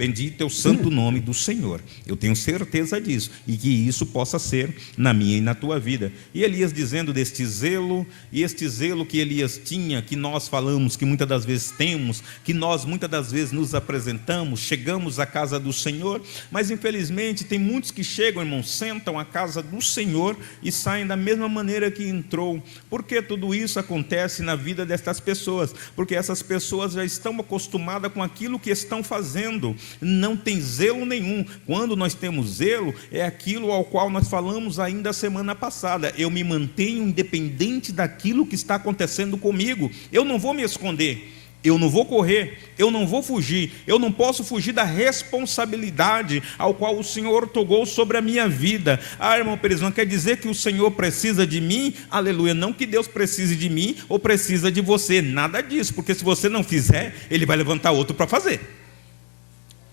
Bendito é o santo nome do Senhor. Eu tenho certeza disso, e que isso possa ser na minha e na tua vida. E Elias dizendo deste zelo, e este zelo que Elias tinha, que nós falamos, que muitas das vezes temos, que nós muitas das vezes nos apresentamos, chegamos à casa do Senhor, mas infelizmente tem muitos que chegam, irmãos, sentam à casa do Senhor e saem da mesma maneira que entrou. Por que tudo isso acontece na vida destas pessoas? Porque essas pessoas já estão acostumadas com aquilo que estão fazendo, não tem zelo nenhum. Quando nós temos zelo, é aquilo ao qual nós falamos ainda a semana passada: eu me mantenho independente daquilo que está acontecendo comigo, eu não vou me esconder, eu não vou correr, eu não vou fugir, eu não posso fugir da responsabilidade ao qual o Senhor togou sobre a minha vida. Irmão Perizão, quer dizer que o Senhor precisa de mim? Aleluia, não que Deus precise de mim ou precisa de você, nada disso, porque se você não fizer, Ele vai levantar outro para fazer.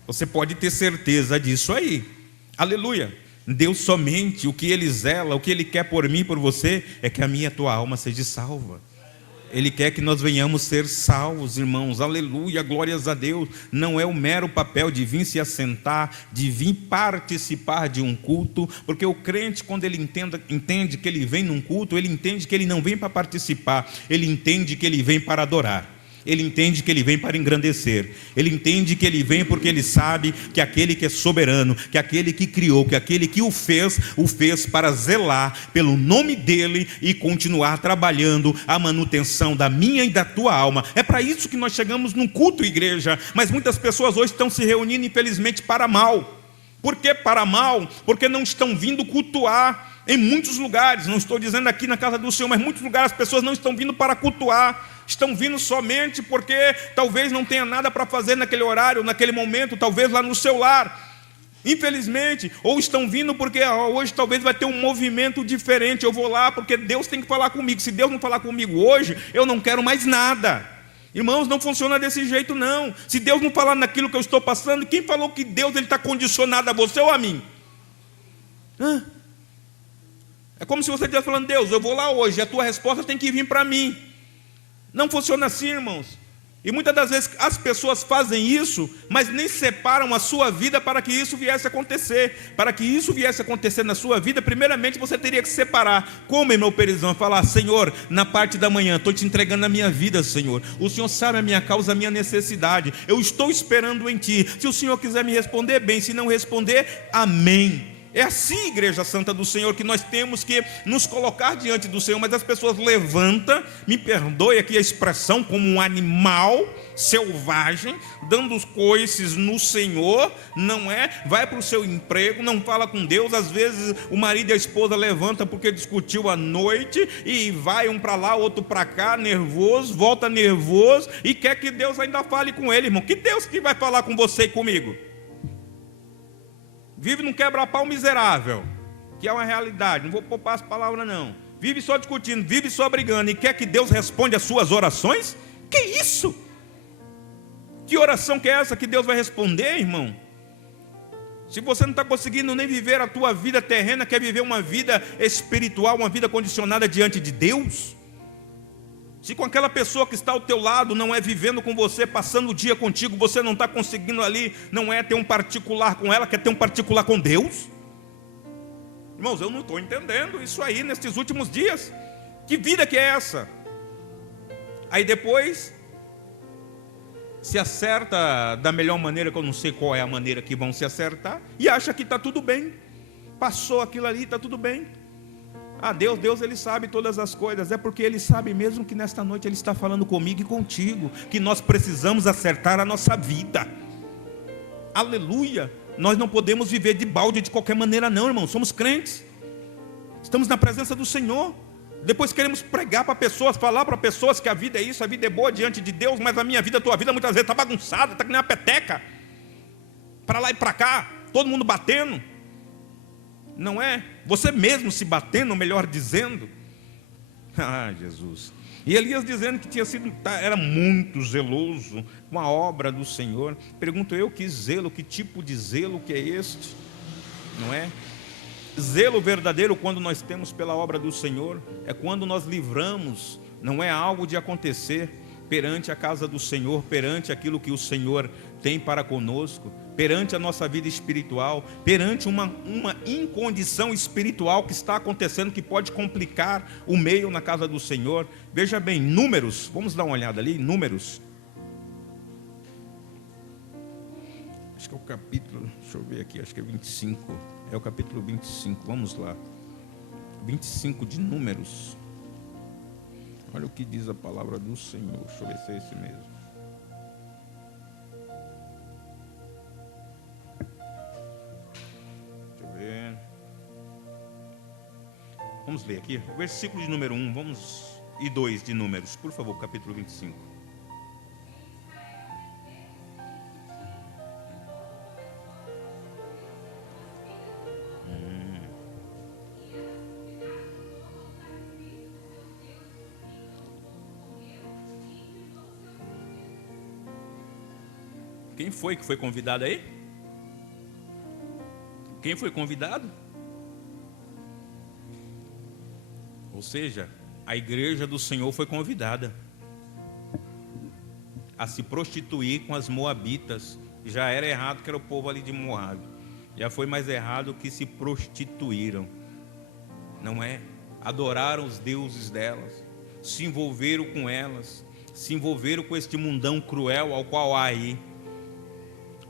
Você pode ter certeza disso aí, aleluia. Deus somente, o que Ele zela, o que Ele quer por mim e por você, é que a minha e a tua alma seja salva. Ele quer que nós venhamos ser salvos, irmãos, aleluia, glórias a Deus. Não é o mero papel de vir se assentar, de vir participar de um culto, porque o crente, quando ele entende que ele vem num culto, ele entende que ele não vem para participar, ele entende que ele vem para adorar. Ele entende que ele vem para engrandecer, ele entende que ele vem porque ele sabe que aquele que é soberano, que aquele que criou, que aquele que o fez para zelar pelo nome dele e continuar trabalhando a manutenção da minha e da tua alma. É para isso que nós chegamos num culto, igreja, mas muitas pessoas hoje estão se reunindo, infelizmente, para mal. Por que para mal? Porque não estão vindo cultuar. Em muitos lugares, não estou dizendo aqui na casa do Senhor, mas em muitos lugares as pessoas não estão vindo para cultuar, estão vindo somente porque talvez não tenha nada para fazer naquele horário, naquele momento, talvez lá no seu lar, infelizmente, ou estão vindo porque hoje talvez vai ter um movimento diferente, eu vou lá porque Deus tem que falar comigo. Se Deus não falar comigo hoje, eu não quero mais nada. Irmãos, não funciona desse jeito não. Se Deus não falar naquilo que eu estou passando, quem falou que Deus está condicionado a você ou a mim? É como se você estivesse falando: Deus, eu vou lá hoje, a tua resposta tem que vir para mim. Não funciona assim, irmãos. E muitas das vezes as pessoas fazem isso, mas nem separam a sua vida para que isso viesse a acontecer. Para que isso viesse a acontecer na sua vida, primeiramente você teria que separar. Como, irmão Perizão? Falar: Senhor, na parte da manhã, estou te entregando a minha vida, Senhor. O Senhor sabe a minha causa, a minha necessidade. Eu estou esperando em Ti. Se o Senhor quiser me responder, bem. Se não responder, amém. É assim, igreja santa do Senhor, que nós temos que nos colocar diante do Senhor. Mas as pessoas levantam, me perdoe aqui a expressão, como um animal selvagem, dando os coices no Senhor, não é? Vai para o seu emprego, não fala com Deus. Às vezes o marido e a esposa levantam porque discutiu à noite e vai um para lá, outro para cá, nervoso, volta nervoso e quer que Deus ainda fale com ele, irmão. Que Deus que vai falar com você e comigo? Vive num quebra-pau miserável, que é uma realidade, não vou poupar as palavras não. Vive só discutindo, vive só brigando, e quer que Deus responda as suas orações? Que isso? Que oração que é essa que Deus vai responder, irmão? Se você não está conseguindo nem viver a tua vida terrena, quer viver uma vida espiritual, uma vida condicionada diante de Deus? Se com aquela pessoa que está ao teu lado não é vivendo com você, passando o dia contigo, você não está conseguindo ali, não é ter um particular com ela, quer ter um particular com Deus? Irmãos, eu não estou entendendo isso aí nesses últimos dias. Que vida que é essa? Aí depois se acerta da melhor maneira, que eu não sei qual é a maneira que vão se acertar, e acha que está tudo bem. Passou aquilo ali, está tudo bem. Deus ele sabe todas as coisas. É porque Ele sabe mesmo que nesta noite Ele está falando comigo e contigo, que nós precisamos acertar a nossa vida. Aleluia. Nós não podemos viver de balde de qualquer maneira não, irmão. Somos crentes, estamos na presença do Senhor. Depois queremos pregar para pessoas, falar para pessoas que a vida é isso, a vida é boa diante de Deus, mas a minha vida, a tua vida muitas vezes está bagunçada, está que nem uma peteca, para lá e para cá, todo mundo batendo. Não é? Você mesmo se batendo, melhor dizendo. Jesus. E Elias dizendo que era muito zeloso com a obra do Senhor. Pergunto eu, que zelo, que tipo de zelo que é este? Não é? Zelo verdadeiro, quando nós temos pela obra do Senhor, é quando nós livramos, não é algo de acontecer perante a casa do Senhor, perante aquilo que o Senhor tem para conosco, perante a nossa vida espiritual, perante uma incondição espiritual que está acontecendo, que pode complicar o meio na casa do Senhor. Veja bem, Números, vamos dar uma olhada ali, Números. Acho que é o capítulo, deixa eu ver aqui, acho que é 25, é o capítulo 25, vamos lá. 25 de Números. Olha o que diz a palavra do Senhor, deixa eu ver se é esse mesmo. Vamos ler aqui, versículo de número 1, e 2 de Números, por favor, capítulo 25. Quem foi que foi convidado aí? Quem foi convidado? Ou seja, a igreja do Senhor foi convidada a se prostituir com as moabitas. Já era errado, que era o povo ali de Moabe. Já foi mais errado que se prostituíram, não é? Adoraram os deuses delas, se envolveram com elas, se envolveram com este mundão cruel ao qual há aí.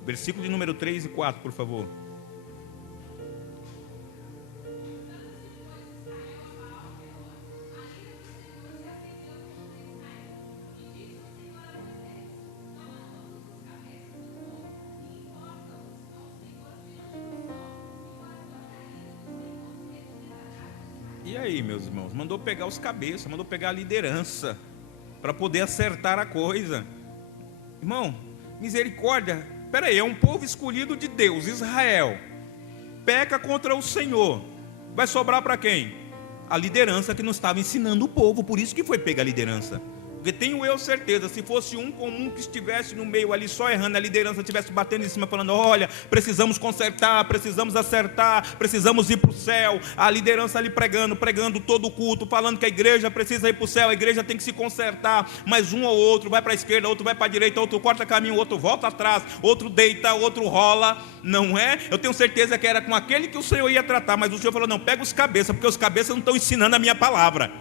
Versículo de número 3 e 4, por favor. E aí, meus irmãos, mandou pegar os cabeças, mandou pegar a liderança, para poder acertar a coisa. Irmão, misericórdia, peraí, é um povo escolhido de Deus, Israel, peca contra o Senhor, vai sobrar para quem? A liderança que não estava ensinando o povo, por isso que foi pegar a liderança. Porque tenho eu certeza, se fosse um comum que estivesse no meio ali só errando, a liderança estivesse batendo em cima, falando: olha, precisamos consertar, precisamos acertar, precisamos ir para o céu. A liderança ali pregando todo o culto, falando que a igreja precisa ir para o céu, a igreja tem que se consertar. Mas um ou outro vai para a esquerda, outro vai para a direita, outro corta caminho, outro volta atrás, outro deita, outro rola, não é? Eu tenho certeza que era com aquele que o Senhor ia tratar, mas o Senhor falou: não, pega os cabeças, porque os cabeças não estão ensinando a minha palavra.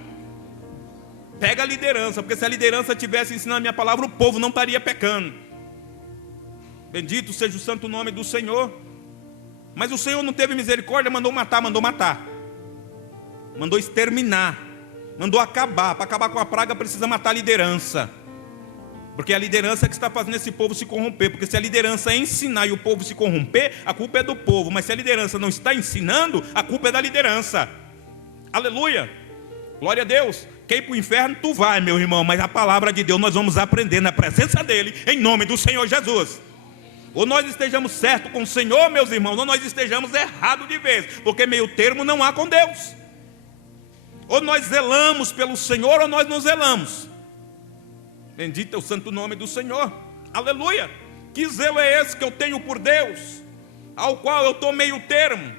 Pega a liderança, porque se a liderança tivesse ensinando a minha palavra, o povo não estaria pecando. Bendito seja o santo nome do Senhor. Mas o Senhor não teve misericórdia, mandou matar. Mandou exterminar, mandou acabar. Para acabar com a praga precisa matar a liderança. Porque é a liderança que está fazendo esse povo se corromper. Porque se a liderança ensinar e o povo se corromper, a culpa é do povo. Mas se a liderança não está ensinando, a culpa é da liderança. Aleluia, glória a Deus. Quer ir para o inferno? Tu vai, meu irmão, mas a palavra de Deus nós vamos aprender na presença dEle, em nome do Senhor Jesus. Ou nós estejamos certos com o Senhor, meus irmãos, ou nós estejamos errados de vez, porque meio termo não há com Deus. Ou nós zelamos pelo Senhor, ou nós não zelamos. Bendito é o santo nome do Senhor, aleluia. Que zelo é esse que eu tenho por Deus, ao qual eu estou meio termo,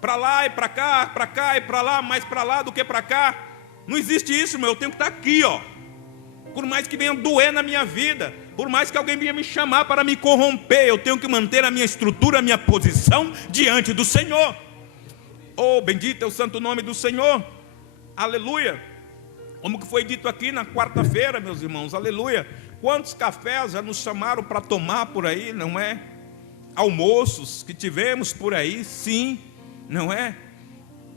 para lá e para cá e para lá, mais para lá do que para cá. Não existe isso, meu. Eu tenho que estar aqui, ó. Por mais que venha doer na minha vida, por mais que alguém venha me chamar para me corromper, eu tenho que manter a minha estrutura, a minha posição diante do Senhor. Oh, bendito é o santo nome do Senhor, aleluia. Como que foi dito aqui na quarta-feira, meus irmãos, aleluia. Quantos cafés já nos chamaram para tomar por aí, não é? Almoços que tivemos por aí, sim, não é?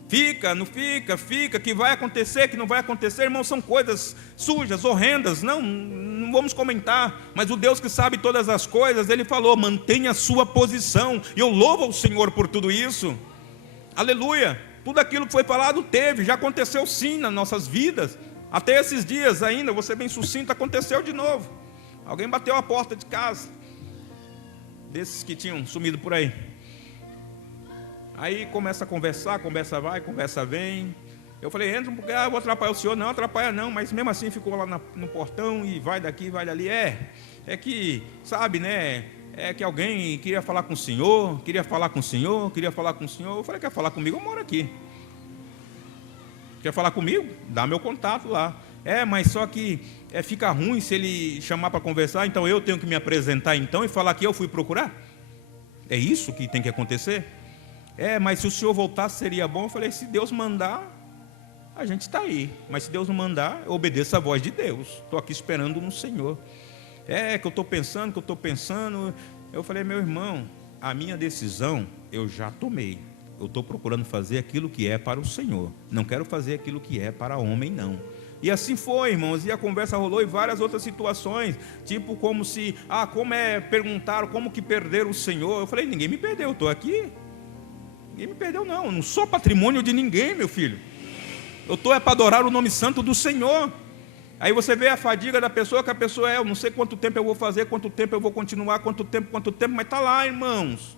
Fica, não fica, que vai acontecer, que não vai acontecer, irmão, são coisas sujas, horrendas, não vamos comentar, mas o Deus que sabe todas as coisas, Ele falou: mantenha a sua posição, e eu louvo ao Senhor por tudo isso, aleluia. Tudo aquilo que foi falado já aconteceu sim nas nossas vidas, até esses dias ainda, vou ser bem sucinto, aconteceu de novo. Alguém bateu a porta de casa, desses que tinham sumido por aí. Aí começa a conversar, conversa vai, conversa vem. Eu falei: entra, porque eu vou atrapalhar o senhor. Não atrapalha não, mas mesmo assim ficou lá no portão e vai daqui, vai dali. É que, sabe, né? É que alguém queria falar com o senhor, queria falar com o senhor. Eu falei: quer falar comigo? Eu moro aqui. Quer falar comigo? Dá meu contato lá. Mas só que fica ruim se ele chamar para conversar, então eu tenho que me apresentar então e falar que eu fui procurar? É isso que tem que acontecer? Mas se o senhor voltasse seria bom. Eu falei, se Deus mandar, a gente está aí. Mas se Deus não mandar, eu obedeço a voz de Deus. Estou aqui esperando no Senhor. Que eu estou pensando. Eu falei, meu irmão, a minha decisão eu já tomei. Eu estou procurando fazer aquilo que é para o Senhor. Não quero fazer aquilo que é para homem, não. E assim foi, irmãos, e a conversa rolou em várias outras situações, tipo como se, perguntaram como que perderam o Senhor. Eu falei, ninguém me perdeu, eu estou aqui. Ninguém me perdeu não, eu não sou patrimônio de ninguém, meu filho. Eu estou para adorar o nome santo do Senhor. Aí você vê a fadiga da pessoa, que a pessoa eu não sei quanto tempo eu vou fazer, quanto tempo eu vou continuar, quanto tempo, mas está lá, irmãos.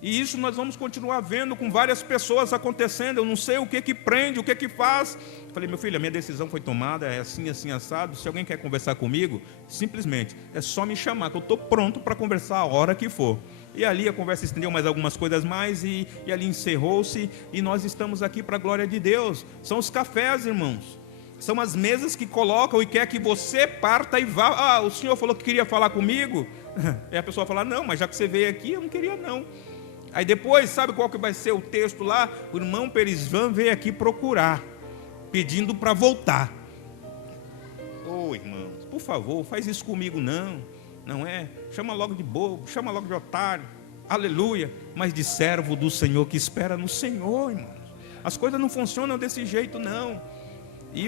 E isso nós vamos continuar vendo com várias pessoas acontecendo. Eu não sei o que prende, o que faz. Eu falei, meu filho, a minha decisão foi tomada, é assim, assim, assado. Se alguém quer conversar comigo, simplesmente é só me chamar, que eu estou pronto para conversar a hora que for. E ali a conversa estendeu mais algumas coisas mais, e ali encerrou-se, e nós estamos aqui para a glória de Deus. São os cafés, irmãos. São as mesas que colocam e quer que você parta e vá. O senhor falou que queria falar comigo. E a pessoa fala, não, mas já que você veio aqui, eu não queria não. Aí depois, sabe qual que vai ser o texto lá? O irmão Perisvan veio aqui procurar, pedindo para voltar. Irmãos, por favor, faz isso comigo não é? Chama logo de bobo, chama logo de otário, aleluia, mas de servo do Senhor que espera no Senhor, irmãos. As coisas não funcionam desse jeito não. E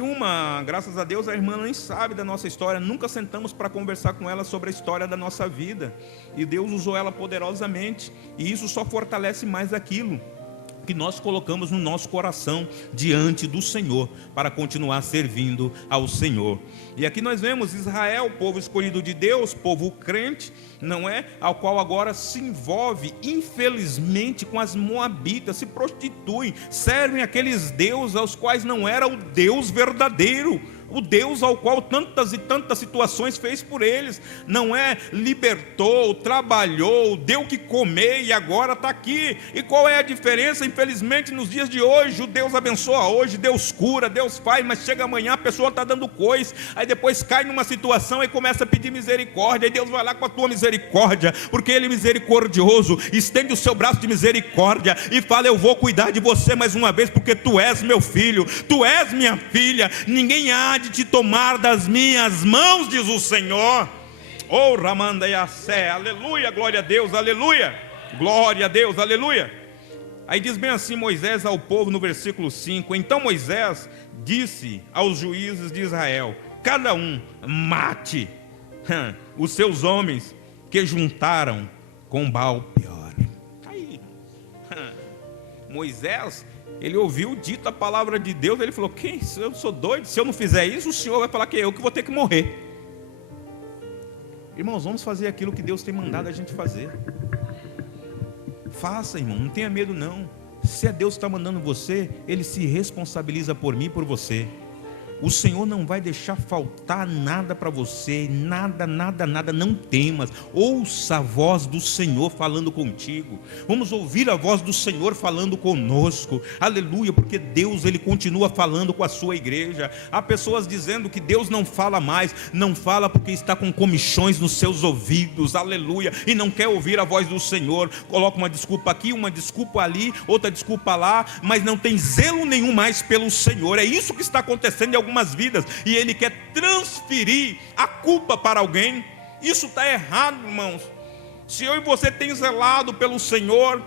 graças a Deus, a irmã nem sabe da nossa história. Nunca sentamos para conversar com ela sobre a história da nossa vida. E Deus usou ela poderosamente. E isso só fortalece mais aquilo que nós colocamos no nosso coração diante do Senhor, para continuar servindo ao Senhor. E aqui nós vemos Israel, povo escolhido de Deus, povo crente, não é? Ao qual agora se envolve, infelizmente, com as moabitas, se prostituem, servem aqueles deuses aos quais não era o Deus verdadeiro, o Deus ao qual tantas e tantas situações fez por eles, não é? Libertou, trabalhou, deu que comer e agora está aqui. E qual é a diferença? Infelizmente nos dias de hoje, o Deus abençoa hoje, Deus cura, Deus faz, mas chega amanhã a pessoa está dando coisa, aí depois cai numa situação e começa a pedir misericórdia, e Deus vai lá com a tua misericórdia, porque Ele é misericordioso, estende o seu braço de misericórdia e fala, eu vou cuidar de você mais uma vez, porque tu és meu filho, tu és minha filha, ninguém há de te tomar das minhas mãos, diz o Senhor. Ramanda e Assé, aleluia, glória a Deus, aleluia, glória a Deus, aleluia. Aí diz bem assim Moisés ao povo no versículo 5, então Moisés disse aos juízes de Israel, cada um mate os seus homens que juntaram com Baal-peor. Aí Moisés, ele ouviu dito a palavra de Deus, ele falou, eu sou doido, se eu não fizer isso, o Senhor vai falar que eu que vou ter que morrer. Irmãos, vamos fazer aquilo que Deus tem mandado a gente fazer. Faça, irmão, não tenha medo não. Se é Deus que está mandando você, Ele se responsabiliza por mim e por você. O Senhor não vai deixar faltar nada para você, nada, não temas. Ouça a voz do Senhor falando contigo. Vamos ouvir a voz do Senhor falando conosco. Aleluia, porque Deus, Ele continua falando com a sua igreja. Há pessoas dizendo que Deus não fala mais. Não fala porque está com comichões nos seus ouvidos, aleluia, e não quer ouvir a voz do Senhor. Coloca uma desculpa aqui, uma desculpa ali, outra desculpa lá, mas não tem zelo nenhum mais pelo Senhor. É isso que está acontecendo em algumas vidas, e Ele quer transferir a culpa para alguém. Isso está errado, irmãos. Se eu e você tem zelado pelo Senhor,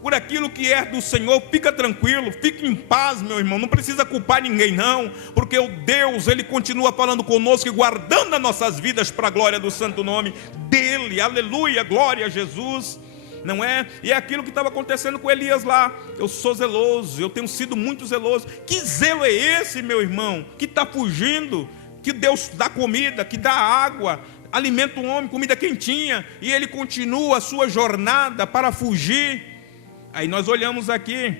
por aquilo que é do Senhor, fica tranquilo, fique em paz, meu irmão, não precisa culpar ninguém não, porque o Deus, Ele continua falando conosco e guardando as nossas vidas para a glória do santo nome dEle, aleluia, glória a Jesus. Não é? E é aquilo que estava acontecendo com Elias lá. Eu sou zeloso, eu tenho sido muito zeloso. Que zelo é esse, meu irmão, que está fugindo? Que Deus dá comida, que dá água, alimenta o homem, comida quentinha, e ele continua a sua jornada para fugir. Aí nós olhamos aqui,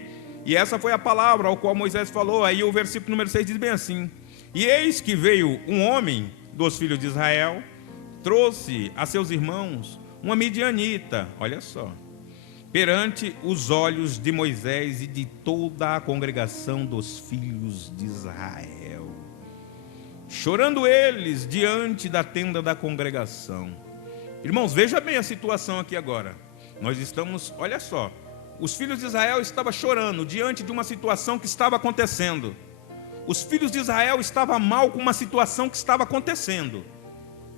e essa foi a palavra ao qual Moisés falou. Aí o versículo número 6 diz bem assim: e eis que veio um homem dos filhos de Israel, trouxe a seus irmãos uma midianita, olha só, perante os olhos de Moisés e de toda a congregação dos filhos de Israel. chorando eles diante da tenda da congregação. Irmãos, veja bem a situação aqui agora. Nós estamos, olha só, os filhos de Israel estavam chorando diante de uma situação que estava acontecendo. Os filhos de Israel estavam mal com uma situação que estava acontecendo.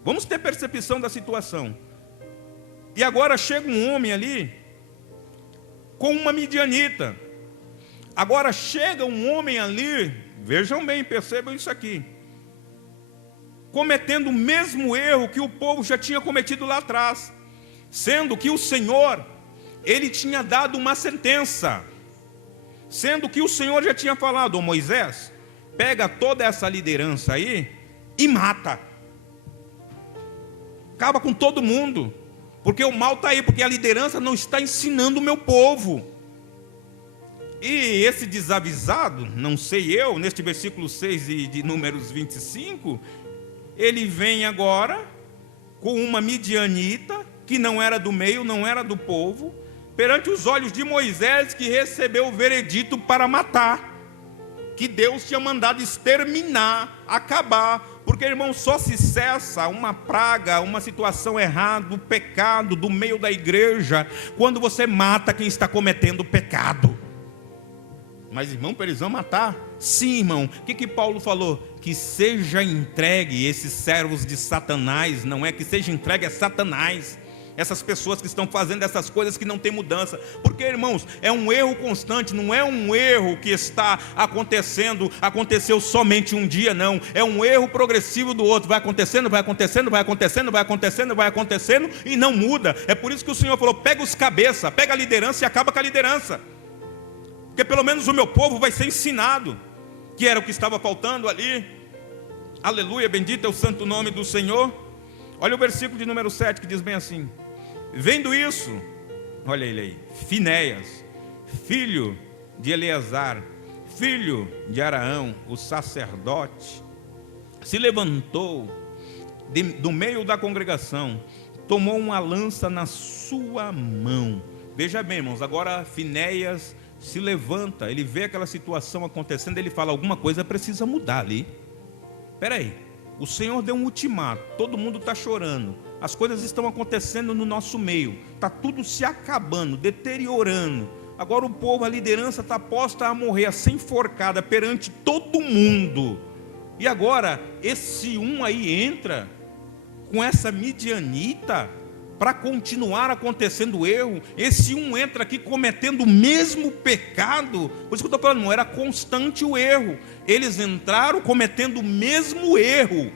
Vamos ter percepção da situação. E agora chega um homem ali com uma midianita. Agora chega um homem ali, vejam bem, percebam isso aqui, cometendo o mesmo erro que o povo já tinha cometido lá atrás, sendo que o Senhor, Ele tinha dado uma sentença, sendo que o Senhor já tinha falado: ô Moisés, pega toda essa liderança aí e mata, acaba com todo mundo, porque o mal está aí, porque a liderança não está ensinando o meu povo. E esse desavisado, não sei eu, neste versículo 6 de Números 25, ele vem agora com uma midianita, que não era do meio, não era do povo, perante os olhos de Moisés, que recebeu o veredito para matar, que Deus tinha mandado exterminar, acabar, porque, irmão, só se cessa uma praga, uma situação errada, o pecado do meio da igreja, quando você mata quem está cometendo o pecado. Mas, irmão, eles vão matar? Sim, irmão. O que Paulo falou? Que seja entregue esses servos de Satanás, não é que seja entregue a Satanás. Essas pessoas que estão fazendo essas coisas que não tem mudança. Porque, irmãos, é um erro constante, não é um erro que está acontecendo, aconteceu somente um dia, não. É um erro progressivo do outro, vai acontecendo, vai acontecendo, vai acontecendo, vai acontecendo, vai acontecendo e não muda. É por isso que o Senhor falou: pega os cabeças, pega a liderança e acaba com a liderança. Porque pelo menos o meu povo vai ser ensinado, que era o que estava faltando ali. Aleluia, bendito é o santo nome do Senhor. Olha o versículo de número 7 que diz bem assim: vendo isso, olha ele aí, Finéias, filho de Eleazar, filho de Araão, o sacerdote, se levantou do meio da congregação, tomou uma lança na sua mão. Veja bem, irmãos, agora Finéias se levanta, ele vê aquela situação acontecendo, ele fala: alguma coisa precisa mudar ali. Espera aí, o Senhor deu um ultimato, todo mundo está chorando, as coisas estão acontecendo no nosso meio, está tudo se acabando, deteriorando. Agora o povo, a liderança está posta a morrer, a ser enforcada perante todo mundo. E agora esse um aí entra com essa midianita para continuar acontecendo o erro. Esse um entra aqui cometendo o mesmo pecado. Por isso que eu estou falando, não era constante o erro. Eles entraram cometendo o mesmo erro,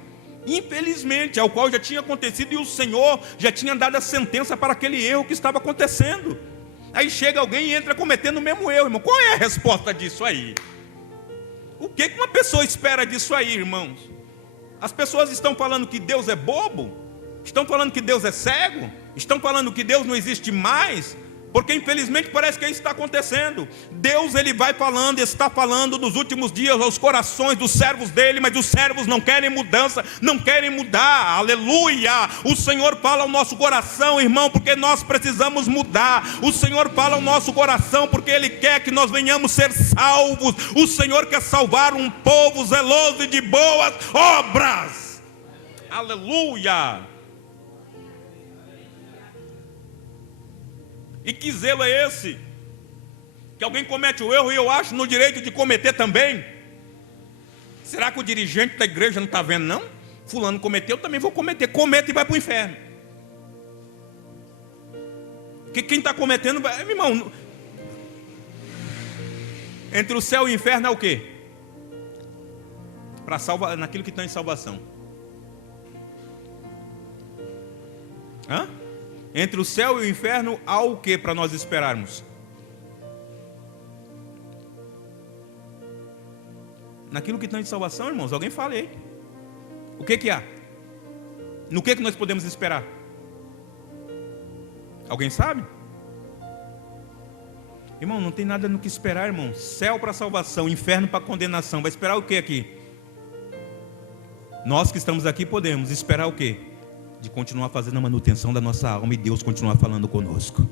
infelizmente, ao qual já tinha acontecido, e o Senhor já tinha dado a sentença para aquele erro que estava acontecendo. Aí chega alguém e entra cometendo o mesmo erro, irmão. Qual é a resposta disso aí? O que uma pessoa espera disso aí, irmãos? As pessoas estão falando que Deus é bobo? Estão falando que Deus é cego? Estão falando que Deus não existe mais? Porque infelizmente parece que isso está acontecendo. Deus, Ele vai falando, está falando nos últimos dias aos corações dos servos dEle, mas os servos não querem mudança, não querem mudar. Aleluia! O Senhor fala ao nosso coração, irmão, porque nós precisamos mudar. O Senhor fala ao nosso coração porque Ele quer que nós venhamos ser salvos. O Senhor quer salvar um povo zeloso e de boas obras. Aleluia! E que zelo é esse? Que alguém comete o erro e eu acho no direito de cometer também? Será que o dirigente da igreja não está vendo, não? Fulano cometeu, eu também vou cometer. Comete e vai para o inferno. Porque quem está cometendo vai... Irmão, entre o céu e o inferno é o quê? Para salvar, naquilo que está em salvação. Hã? Entre o céu e o inferno há o que para nós esperarmos? Naquilo que está de salvação, irmãos, alguém fala aí. O que há? No que nós podemos esperar? Alguém sabe? Irmão, não tem nada no que esperar, irmão. Céu para salvação, inferno para condenação. Vai esperar o que aqui? Nós que estamos aqui podemos esperar o quê? De continuar fazendo a manutenção da nossa alma e Deus continuar falando conosco.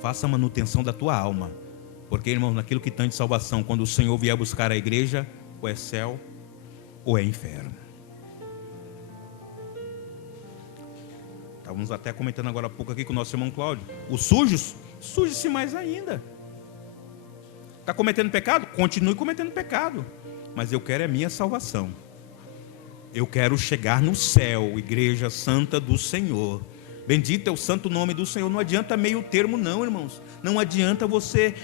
Faça a manutenção da tua alma, porque, irmão, naquilo que tem de salvação, quando o Senhor vier buscar a igreja, ou é céu ou é inferno. Estávamos até comentando agora há pouco aqui com o nosso irmão Cláudio. Os sujos, suje-se mais ainda. Está cometendo pecado? Continue cometendo pecado. Mas eu quero a minha salvação. Eu quero chegar no céu, igreja santa do Senhor. Bendito é o santo nome do Senhor. Não adianta meio termo não, irmãos. Não adianta você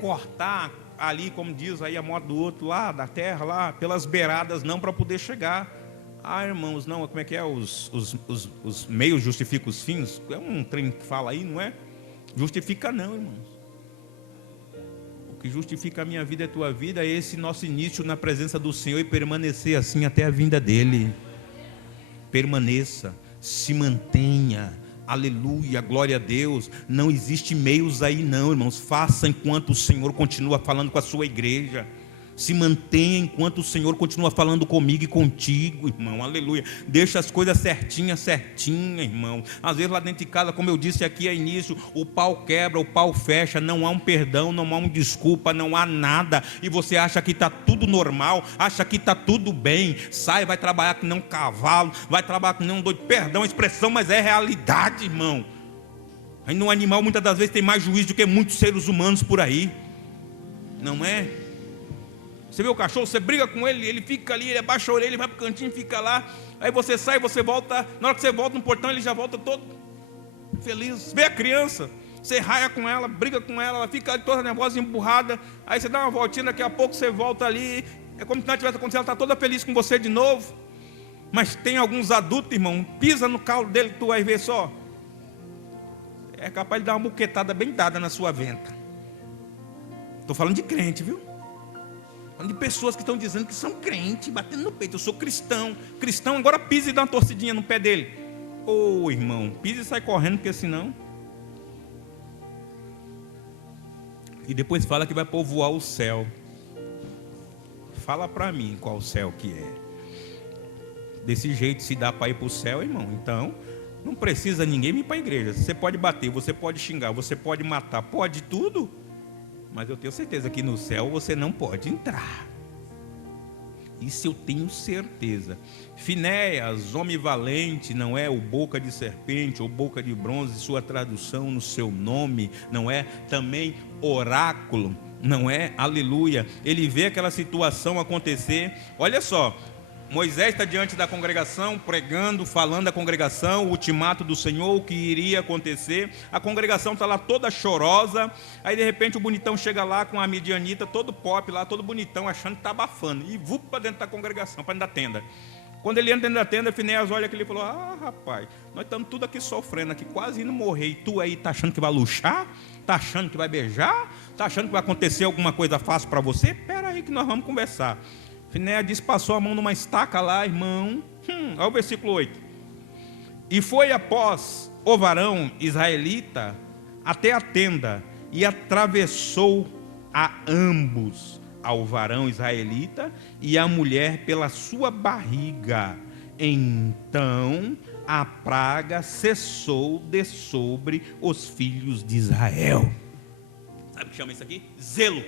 cortar ali, como diz aí a moda do outro, lá da terra, lá pelas beiradas, não, para poder chegar. Irmãos, não, como é que é? Os meios justificam os fins? É um trem que fala aí, não é? Justifica não, irmãos. O que justifica a minha vida e a tua vida é esse nosso início na presença do Senhor e permanecer assim até a vinda dEle. Permaneça, se mantenha, aleluia, glória a Deus. Não existe meios aí não, irmãos. Faça enquanto o Senhor continua falando com a sua igreja. Se mantenha enquanto o Senhor continua falando comigo e contigo, irmão, aleluia. Deixa as coisas certinhas, irmão. Às vezes lá dentro de casa, como eu disse aqui ao início, o pau quebra, o pau fecha, não há um perdão, não há uma desculpa, não há nada. E você acha que está tudo normal, acha que está tudo bem. Sai, vai trabalhar que nem um cavalo, vai trabalhar que nem um doido. Perdão a expressão, mas é realidade, irmão. Aí no animal muitas das vezes tem mais juízo do que muitos seres humanos por aí. Não é? Você vê o cachorro, você briga com ele, ele fica ali, ele abaixa a orelha, ele vai para o cantinho, fica lá. Aí você sai, você volta, na hora que você volta no portão, ele já volta todo feliz. Vê a criança, você raia com ela, briga com ela fica toda nervosa, emburrada. Aí você dá uma voltinha, daqui a pouco você volta ali. É como se nada tivesse acontecido, ela está toda feliz com você de novo. Mas tem alguns adultos, irmão, pisa no calo dele, tu vai ver só. É capaz de dar uma buquetada bem dada na sua venta. Estou falando de crente, viu? De pessoas que estão dizendo que são crentes, batendo no peito. Eu sou cristão, agora pisa e dá uma torcidinha no pé dele. Ô irmão, pisa e sai correndo, porque senão. E depois fala que vai povoar o céu. Fala para mim qual céu que é. Desse jeito se dá para ir para o céu, irmão. Então, não precisa ninguém vir para a igreja. Você pode bater, você pode xingar, você pode matar, pode tudo. Mas eu tenho certeza que no céu você não pode entrar. Isso eu tenho certeza. Finéias, homem valente, não é o boca de serpente ou boca de bronze, sua tradução no seu nome, não é também oráculo, não é? Aleluia. Ele vê aquela situação acontecer. Olha só, Moisés está diante da congregação, pregando, falando à congregação, o ultimato do Senhor, o que iria acontecer. A congregação está lá toda chorosa. Aí de repente o bonitão chega lá com a midianita, todo pop lá, todo bonitão, achando que está abafando. E vup para dentro da congregação, para dentro da tenda. Quando ele entra dentro da tenda, Finéias olha aquele e falou: rapaz, nós estamos tudo aqui sofrendo, aqui quase indo morrer. E tu aí está achando que vai luxar? Está achando que vai beijar? Está achando que vai acontecer alguma coisa fácil para você? Espera aí que nós vamos conversar. Finéias disse, passou a mão numa estaca lá, irmão. Olha o versículo 8. E foi após o varão israelita até a tenda e atravessou a ambos, ao varão israelita e à mulher pela sua barriga. Então a praga cessou de sobre os filhos de Israel. Sabe o que chama isso aqui? Zelo.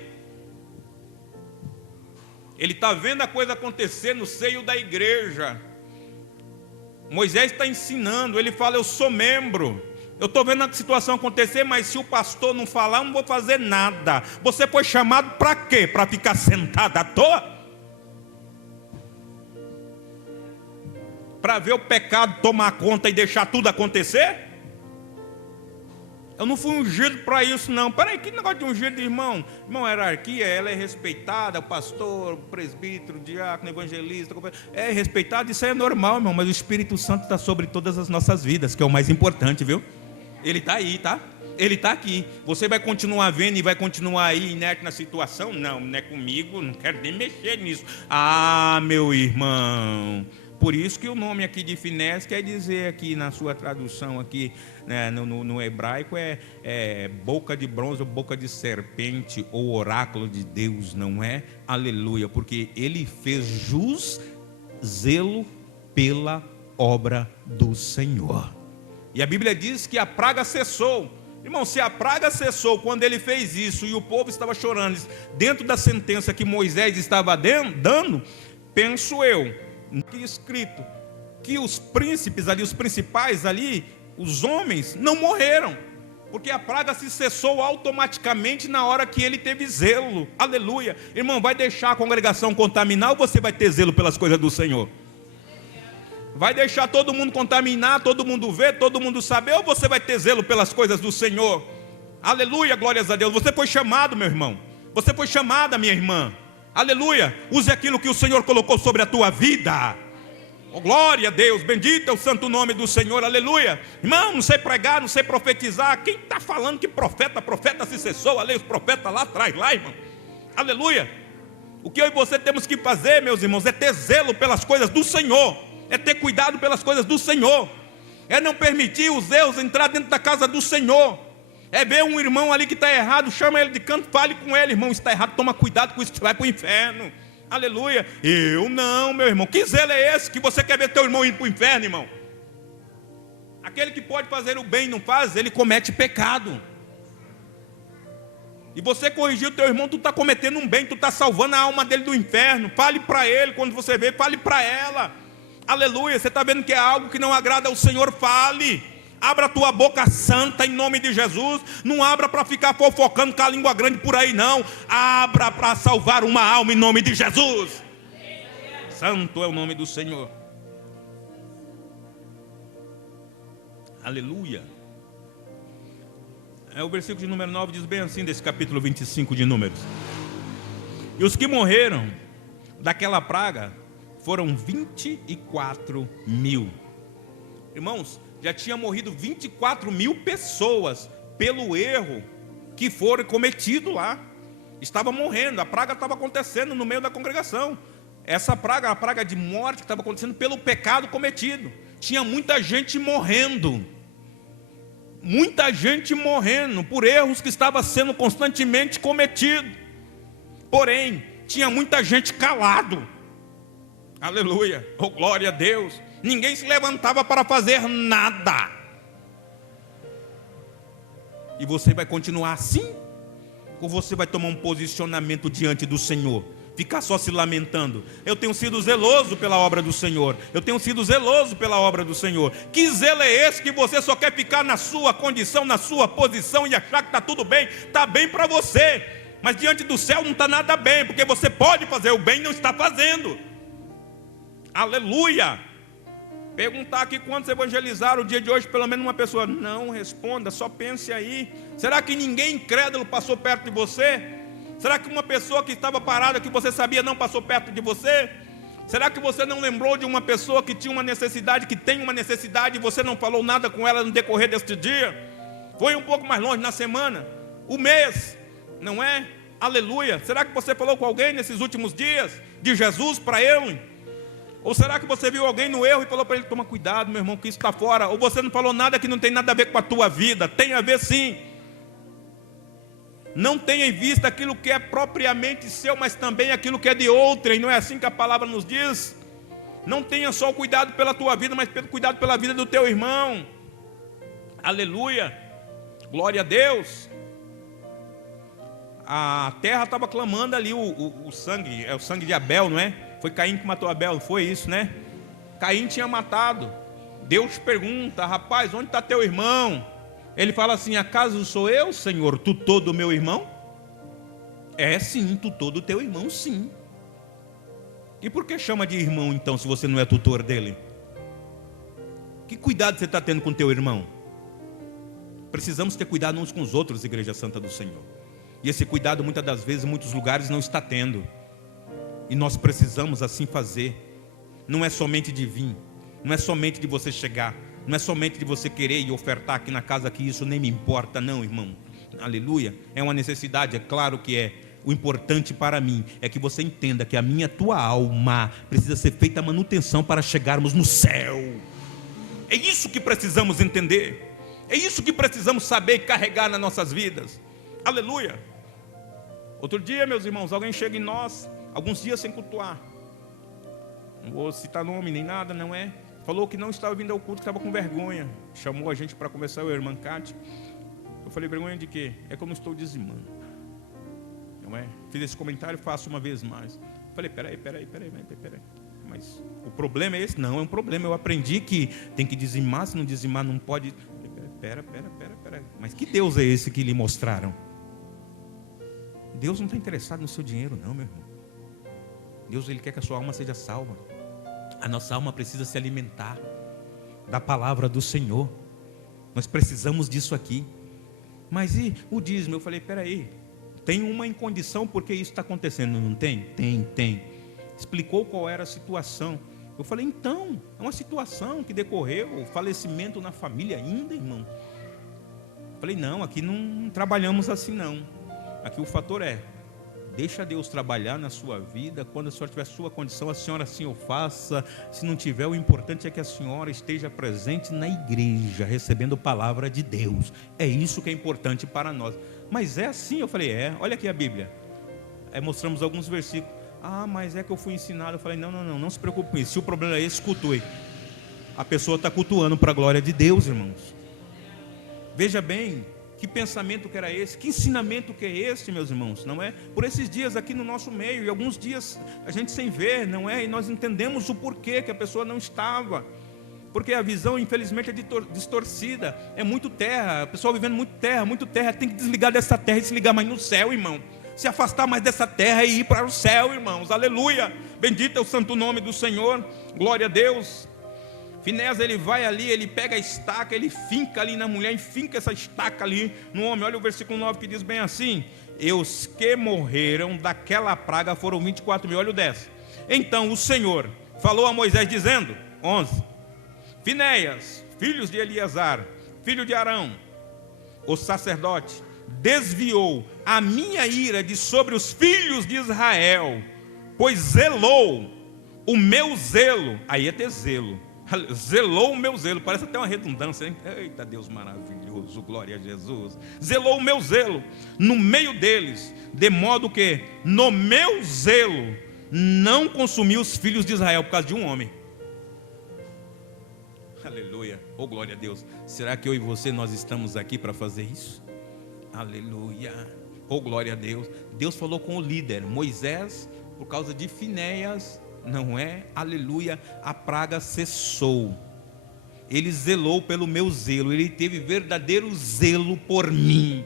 Ele está vendo a coisa acontecer no seio da igreja. Moisés está ensinando, ele fala: eu sou membro, eu estou vendo a situação acontecer, mas se o pastor não falar, eu não vou fazer nada. Você foi chamado para quê? Para ficar sentado à toa? Para ver o pecado tomar conta e deixar tudo acontecer? Eu não fui ungido para isso não. Peraí, que negócio de ungido, irmão? Irmão, a hierarquia, ela é respeitada. O pastor, o presbítero, o diácono, o evangelista é respeitado, isso aí é normal, irmão. Mas o Espírito Santo está sobre todas as nossas vidas, que é o mais importante, viu? Ele está aí, tá? Ele está aqui. Você vai continuar vendo e vai continuar aí inerte na situação? Não, não é comigo, não quero nem mexer nisso. Meu irmão. Por isso que o nome aqui de Finéias quer dizer aqui na sua tradução aqui, né, no hebraico é boca de bronze ou boca de serpente ou oráculo de Deus, não é? Aleluia, porque ele fez jus, zelo pela obra do Senhor. E a Bíblia diz que a praga cessou. Irmão, se a praga cessou quando ele fez isso e o povo estava chorando dentro da sentença que Moisés estava dando, penso eu, aqui escrito, que os príncipes ali, os principais ali, os homens, não morreram, porque a praga se cessou automaticamente na hora que ele teve zelo. Aleluia. Irmão, vai deixar a congregação contaminar ou você vai ter zelo pelas coisas do Senhor? Vai deixar todo mundo contaminar, todo mundo ver, todo mundo saber, ou você vai ter zelo pelas coisas do Senhor? Aleluia, glórias a Deus. Você foi chamado, meu irmão. Você foi chamada, minha irmã. Aleluia. Use aquilo que o Senhor colocou sobre a tua vida. Oh, glória a Deus, bendito é o santo nome do Senhor, aleluia. Irmão, não sei pregar, não sei profetizar. Quem está falando que profeta se cessou, ali os profetas lá atrás, lá, irmão. Aleluia. O que eu e você temos que fazer, meus irmãos, é ter zelo pelas coisas do Senhor, é ter cuidado pelas coisas do Senhor, é não permitir os erros entrar dentro da casa do Senhor. É ver um irmão ali que está errado, chama ele de canto, fale com ele, irmão, está errado, toma cuidado com isso, você vai para o inferno. Aleluia. Eu não, meu irmão. Que zelo é esse que você quer ver teu irmão indo para o inferno, irmão? Aquele que pode fazer o bem e não faz, ele comete pecado. E você corrigir o teu irmão, tu está cometendo um bem, tu está salvando a alma dele do inferno. Fale para ele, quando você vê, fale para ela. Aleluia. Você está vendo que é algo que não agrada ao Senhor, fale. Abra a tua boca santa em nome de Jesus. Não abra para ficar fofocando com a língua grande por aí, não. Abra para salvar uma alma em nome de Jesus. Santo é o nome do Senhor. Aleluia. O versículo de número 9 diz bem assim, desse capítulo 25 de Números: e os que morreram daquela praga foram 24 mil. Irmãos, já tinha morrido 24 mil pessoas pelo erro que foram cometido lá. Estava morrendo, a praga estava acontecendo no meio da congregação. Essa praga, a praga de morte que estava acontecendo pelo pecado cometido. Tinha muita gente morrendo. Muita gente morrendo por erros que estavam sendo constantemente cometidos. Porém, tinha muita gente calado. Aleluia, oh glória a Deus. Ninguém se levantava para fazer nada. E você vai continuar assim? Ou você vai tomar um posicionamento diante do Senhor? Ficar só se lamentando? Eu tenho sido zeloso pela obra do Senhor. Eu tenho sido zeloso pela obra do Senhor. Que zelo é esse que você só quer ficar na sua condição, na sua posição e achar que está tudo bem? Está bem para você, mas diante do céu não está nada bem, porque você pode fazer o bem e não está fazendo. Aleluia. Perguntar aqui quantos evangelizaram o dia de hoje, pelo menos uma pessoa. Não responda, só pense aí. Será que ninguém incrédulo passou perto de você? Será que uma pessoa que estava parada, que você sabia, não passou perto de você? Será que você não lembrou de uma pessoa que tinha uma necessidade, que tem uma necessidade, e você não falou nada com ela no decorrer deste dia? Foi um pouco mais longe na semana, o mês, não é? Aleluia. Será que você falou com alguém nesses últimos dias de Jesus para ele? Ou será que você viu alguém no erro e falou para ele: toma cuidado, meu irmão, que isso está fora? Ou você não falou nada que não tem nada a ver com a tua vida? Tem a ver sim. Não tenha em vista aquilo que é propriamente seu, mas também aquilo que é de outrem. Não é assim que a palavra nos diz? Não tenha só o cuidado pela tua vida, mas cuidado pela vida do teu irmão. Aleluia. Glória a Deus. A terra estava clamando ali o sangue. É o sangue de Abel, não é? Foi Caim que matou Abel, foi isso, né? Caim tinha matado. Deus pergunta: rapaz, onde está teu irmão? Ele fala assim: acaso sou eu, Senhor, tutor do meu irmão? É sim, tutor do teu irmão, sim. E por que chama de irmão então, se você não é tutor dele? Que cuidado você está tendo com teu irmão? Precisamos ter cuidado uns com os outros, Igreja Santa do Senhor. E esse cuidado muitas das vezes em muitos lugares não está tendo. E nós precisamos assim fazer. Não é somente de vir, não é somente de você chegar, não é somente de você querer e ofertar aqui na casa, que isso nem me importa, não, irmão. Aleluia. É uma necessidade, é claro que é. O importante para mim é que você entenda que a minha, tua alma precisa ser feita a manutenção para chegarmos no céu. É isso que precisamos entender. É isso que precisamos saber e carregar nas nossas vidas. Aleluia. Outro dia, meus irmãos, alguém chega em nós, alguns dias sem cultuar. Não vou citar nome nem nada, não é? Falou que não estava vindo ao culto, que estava com vergonha. Chamou a gente para conversar, eu e a irmã Cátia. Eu falei: vergonha de quê? É que eu não estou dizimando. Não é? Fiz esse comentário e faço uma vez mais. Falei, peraí. Mas o problema é esse? Não, é um problema. Eu aprendi que tem que dizimar, se não dizimar não pode. Pera. Mas que Deus é esse que lhe mostraram? Deus não está interessado no seu dinheiro não, meu irmão. Deus, Ele quer que a sua alma seja salva. A nossa alma precisa se alimentar da palavra do Senhor. Nós precisamos disso aqui. Mas e o dízimo? Eu falei, peraí, tem uma incondição porque isso está acontecendo, não tem? Tem. Explicou qual era a situação. Eu falei, então, é uma situação que decorreu, o falecimento na família ainda, irmão. Eu falei, não, aqui não trabalhamos assim não. Aqui o fator é, deixa Deus trabalhar na sua vida. Quando a senhora tiver sua condição, a senhora assim o faça. Se não tiver, o importante é que a senhora esteja presente na igreja, recebendo palavra de Deus. É isso que é importante para nós. Mas é assim, eu falei, olha aqui a Bíblia. Aí mostramos alguns versículos. Mas é que eu fui ensinado. Eu falei, não se preocupe com isso. Se o problema é esse, cultue. A pessoa está cultuando para a glória de Deus, irmãos. Veja bem, que pensamento que era esse, que ensinamento que é esse, meus irmãos, não é? Por esses dias aqui no nosso meio, e alguns dias a gente sem ver, não é? E nós entendemos o porquê que a pessoa não estava. Porque a visão, infelizmente, é distorcida. É muito terra, a pessoa vivendo muito terra. Tem que desligar dessa terra e se ligar mais no céu, irmão. Se afastar mais dessa terra e ir para o céu, irmãos. Aleluia. Bendito é o santo nome do Senhor. Glória a Deus. Finéias, ele vai ali, ele pega a estaca, ele finca ali na mulher, e finca essa estaca ali no homem. Olha o versículo 9 que diz bem assim: e os que morreram daquela praga foram 24 mil. Olha o 10. Então o Senhor falou a Moisés dizendo, 11: Finéias, filhos de Eleazar, filho de Arão, o sacerdote, desviou a minha ira de sobre os filhos de Israel, pois zelou o meu zelo. Aí é ter zelo. Zelou o meu zelo, parece até uma redundância, hein? Eita Deus maravilhoso, glória a Jesus. Zelou o meu zelo no meio deles, de modo que no meu zelo não consumi os filhos de Israel por causa de um homem. Aleluia, oh glória a Deus. Será que eu e você nós estamos aqui para fazer isso? Aleluia, oh glória a Deus. Deus falou com o líder Moisés por causa de Finéias. Não é? Aleluia, a praga cessou. Ele zelou pelo meu zelo. Ele teve verdadeiro zelo por mim.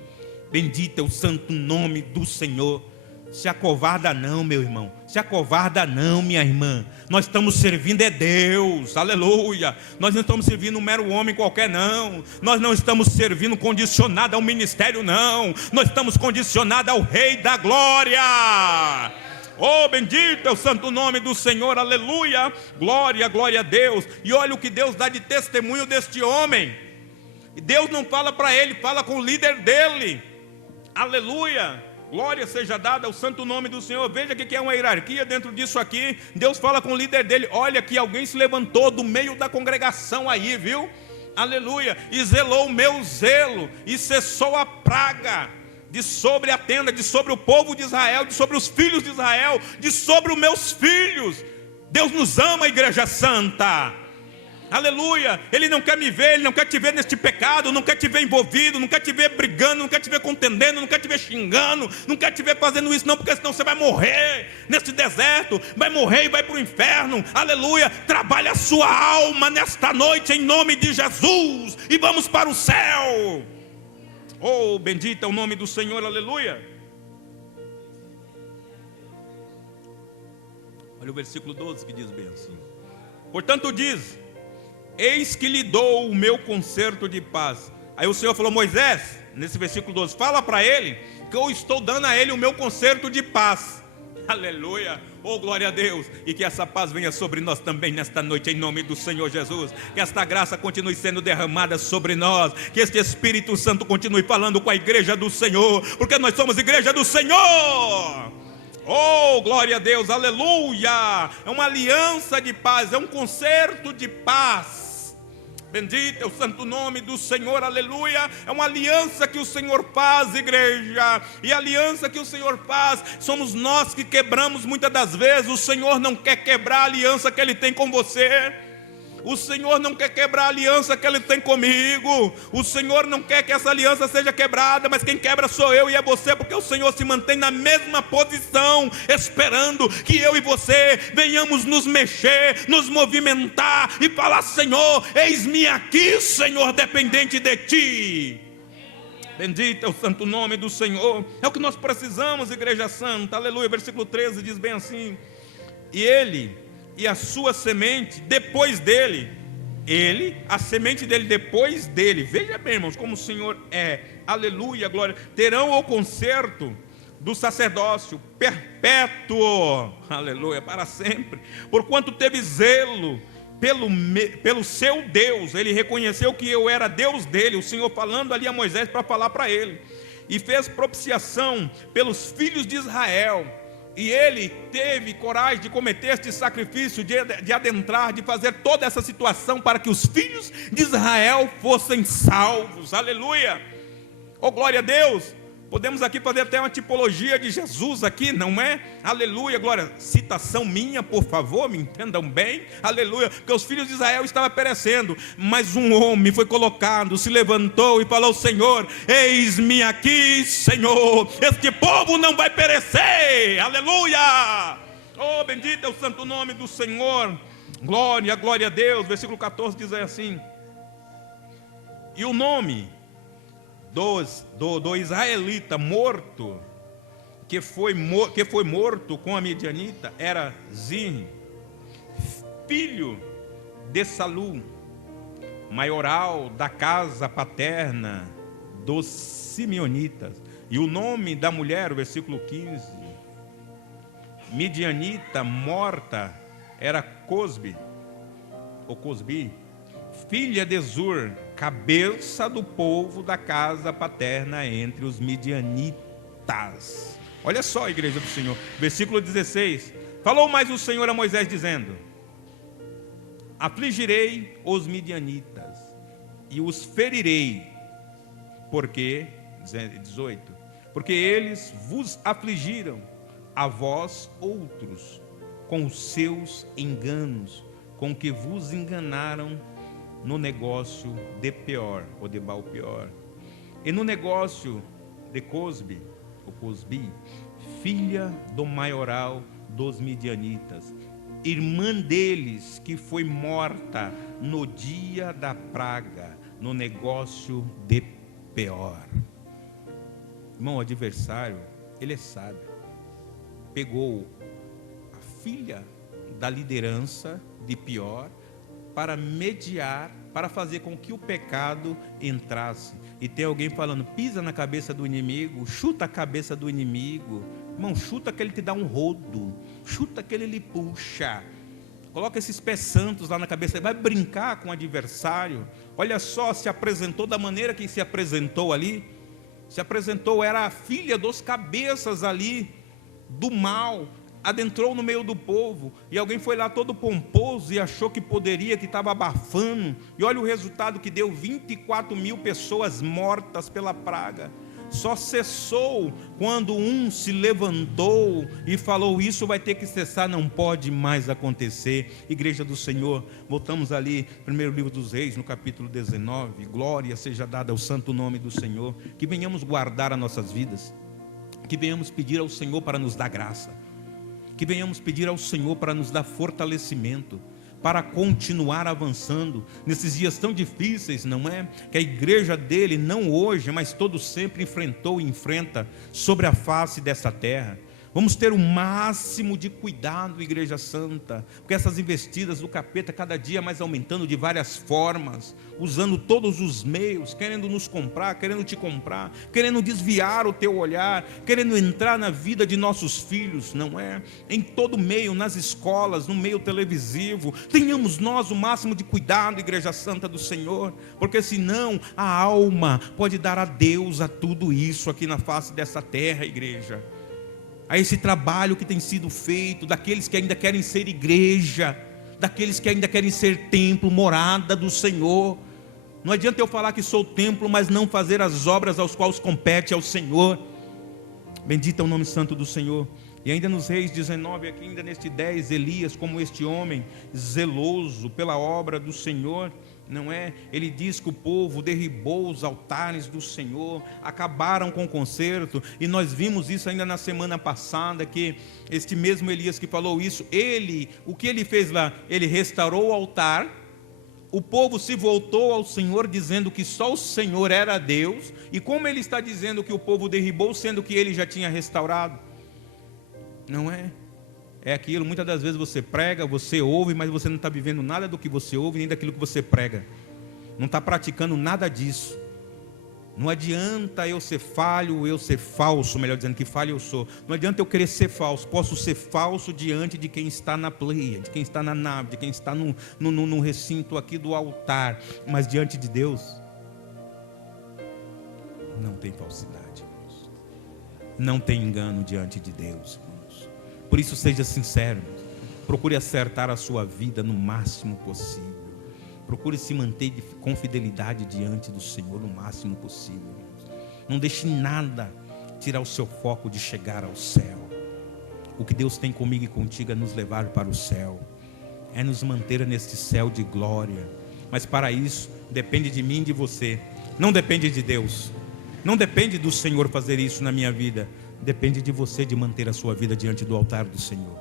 Bendito é o santo nome do Senhor. Se acovarda não, meu irmão. Se acovarda não, minha irmã. Nós estamos servindo é Deus. Aleluia. Nós não estamos servindo um mero homem qualquer, não. Nós não estamos servindo condicionado ao ministério, não. Nós estamos condicionados ao Rei da Glória. Oh, bendito é o santo nome do Senhor, aleluia, glória a Deus. E olha o que Deus dá de testemunho deste homem. E Deus não fala para ele, fala com o líder dele. Aleluia, glória seja dada ao santo nome do Senhor. Veja que é uma hierarquia dentro disso aqui. Deus fala com o líder dele. Olha que alguém se levantou do meio da congregação aí, viu? Aleluia, e zelou o meu zelo, e cessou a praga de sobre a tenda, de sobre o povo de Israel, de sobre os filhos de Israel, de sobre os meus filhos. Deus nos ama, igreja santa. Aleluia. Ele não quer me ver, Ele não quer te ver neste pecado, não quer te ver envolvido, não quer te ver brigando, não quer te ver contendendo, não quer te ver xingando, não quer te ver fazendo isso não, porque senão você vai morrer neste deserto, vai morrer e vai para o inferno. Aleluia. Trabalhe a sua alma nesta noite em nome de Jesus e vamos para o céu. Oh, bendito é o nome do Senhor, aleluia. Olha o versículo 12 que diz bem assim: portanto diz, eis que lhe dou o meu concerto de paz. Aí o Senhor falou, Moisés, nesse versículo 12, fala para ele que eu estou dando a ele o meu concerto de paz. Aleluia, oh glória a Deus. E que essa paz venha sobre nós também nesta noite, em nome do Senhor Jesus. Que esta graça continue sendo derramada sobre nós. Que este Espírito Santo continue falando com a igreja do Senhor, porque nós somos igreja do Senhor. Oh glória a Deus, aleluia. É uma aliança de paz, é um concerto de paz. Bendito é o santo nome do Senhor, aleluia. É uma aliança que o Senhor faz, igreja. E a aliança que o Senhor faz, somos nós que quebramos muitas das vezes. O Senhor não quer quebrar a aliança que Ele tem com você. O Senhor não quer quebrar a aliança que Ele tem comigo. O Senhor não quer que essa aliança seja quebrada, mas quem quebra sou eu e é você, porque o Senhor se mantém na mesma posição, esperando que eu e você venhamos nos mexer, nos movimentar e falar: Senhor, eis-me aqui, Senhor, dependente de Ti. Bendito é o santo nome do Senhor. É o que nós precisamos, igreja santa. Aleluia. Versículo 13 diz bem assim: e ele e a sua semente depois dele, a semente dele depois dele, veja bem, irmãos, como o Senhor é, aleluia, glória, terão o conserto do sacerdócio perpétuo, aleluia, para sempre, porquanto teve zelo pelo seu Deus. Ele reconheceu que eu era Deus dele, o Senhor falando ali a Moisés para falar para ele, e fez propiciação pelos filhos de Israel. E ele teve coragem de cometer este sacrifício, de adentrar, de fazer toda essa situação para que os filhos de Israel fossem salvos. Aleluia! Oh, glória a Deus! Podemos aqui fazer até uma tipologia de Jesus aqui, não é? Aleluia, glória. Citação minha, por favor, me entendam bem. Aleluia, porque os filhos de Israel estavam perecendo, mas um homem foi colocado, se levantou e falou: Senhor, eis-me aqui, Senhor, este povo não vai perecer. Aleluia. Oh, bendito é o santo nome do Senhor. Glória, glória a Deus. Versículo 14 diz assim: e o nome do israelita morto, que foi morto com a midianita, era Zin, filho de Salu, maioral da casa paterna dos simeonitas. E o nome da mulher, o versículo 15, midianita morta, era Cosbi, ou Cosbi, filha de Zur, cabeça do povo da casa paterna entre os midianitas. Olha só, igreja do Senhor, versículo 16: falou mais o Senhor a Moisés dizendo: afligirei os midianitas e os ferirei, porque, 18, porque eles vos afligiram a vós outros com os seus enganos, com que vos enganaram no negócio de Peor, ou de Baal-peor, e no negócio de Cosbi, ou Cosbi, filha do maioral dos midianitas, irmã deles, que foi morta no dia da praga, no negócio de Peor. Irmão, o adversário, ele é sábio, pegou a filha da liderança de Peor para mediar, para fazer com que o pecado entrasse. E tem alguém falando: pisa na cabeça do inimigo, chuta a cabeça do inimigo. Irmão, chuta que ele te dá um rodo, chuta que ele lhe puxa, coloca esses pés santos lá na cabeça, vai brincar com o adversário. Olha só, se apresentou da maneira que se apresentou ali, se apresentou, era a filha dos cabeças ali, do mal, adentrou no meio do povo, e alguém foi lá todo pomposo e achou que poderia, que estava abafando, e olha o resultado que deu: 24 mil pessoas mortas pela praga. Só cessou quando um se levantou e falou: isso vai ter que cessar, não pode mais acontecer. Igreja do Senhor, voltamos ali, primeiro livro dos Reis, no capítulo 19, glória seja dada ao santo nome do Senhor, que venhamos guardar as nossas vidas, que venhamos pedir ao Senhor para nos dar graça, que venhamos pedir ao Senhor para nos dar fortalecimento, para continuar avançando nesses dias tão difíceis, não é? Que a igreja dele, não hoje, mas todo sempre enfrentou e enfrenta sobre a face dessa terra. Vamos ter o máximo de cuidado, igreja santa, porque essas investidas do capeta cada dia mais aumentando de várias formas, usando todos os meios, querendo nos comprar, querendo te comprar, querendo desviar o teu olhar, querendo entrar na vida de nossos filhos, não é? Em todo meio, nas escolas, no meio televisivo. Tenhamos nós o máximo de cuidado, igreja santa do Senhor, porque senão a alma pode dar adeus a tudo isso aqui na face dessa terra, igreja. A esse trabalho que tem sido feito, daqueles que ainda querem ser igreja, daqueles que ainda querem ser templo, morada do Senhor. Não adianta eu falar que sou templo, mas não fazer as obras aos quais compete ao Senhor. Bendito é o nome santo do Senhor. E ainda nos Reis 19, aqui ainda neste 10, Elias, como este homem zeloso pela obra do Senhor, não é? Ele diz que o povo derribou os altares do Senhor, acabaram com o concerto, e nós vimos isso ainda na semana passada, que este mesmo Elias que falou isso, o que ele fez lá? Ele restaurou o altar, o povo se voltou ao Senhor dizendo que só o Senhor era Deus, e como ele está dizendo que o povo derribou, sendo que ele já tinha restaurado? Não é? É aquilo, muitas das vezes você prega, você ouve, mas você não está vivendo nada do que você ouve, nem daquilo que você prega. Não está praticando nada disso. Não adianta eu ser falho, eu ser falso, melhor dizendo, que falho eu sou. Não adianta eu querer ser falso. Posso ser falso diante de quem está na pleia, de quem está na nave, de quem está no recinto aqui do altar. Mas diante de Deus, não tem falsidade, irmãos. Não tem engano diante de Deus. Por isso seja sincero, procure acertar a sua vida no máximo possível, procure se manter com fidelidade diante do Senhor no máximo possível, não deixe nada tirar o seu foco de chegar ao céu. O que Deus tem comigo e contigo é nos levar para o céu, é nos manter neste céu de glória, mas para isso depende de mim e de você, não depende de Deus, não depende do Senhor fazer isso na minha vida. Depende de você de manter a sua vida diante do altar do Senhor.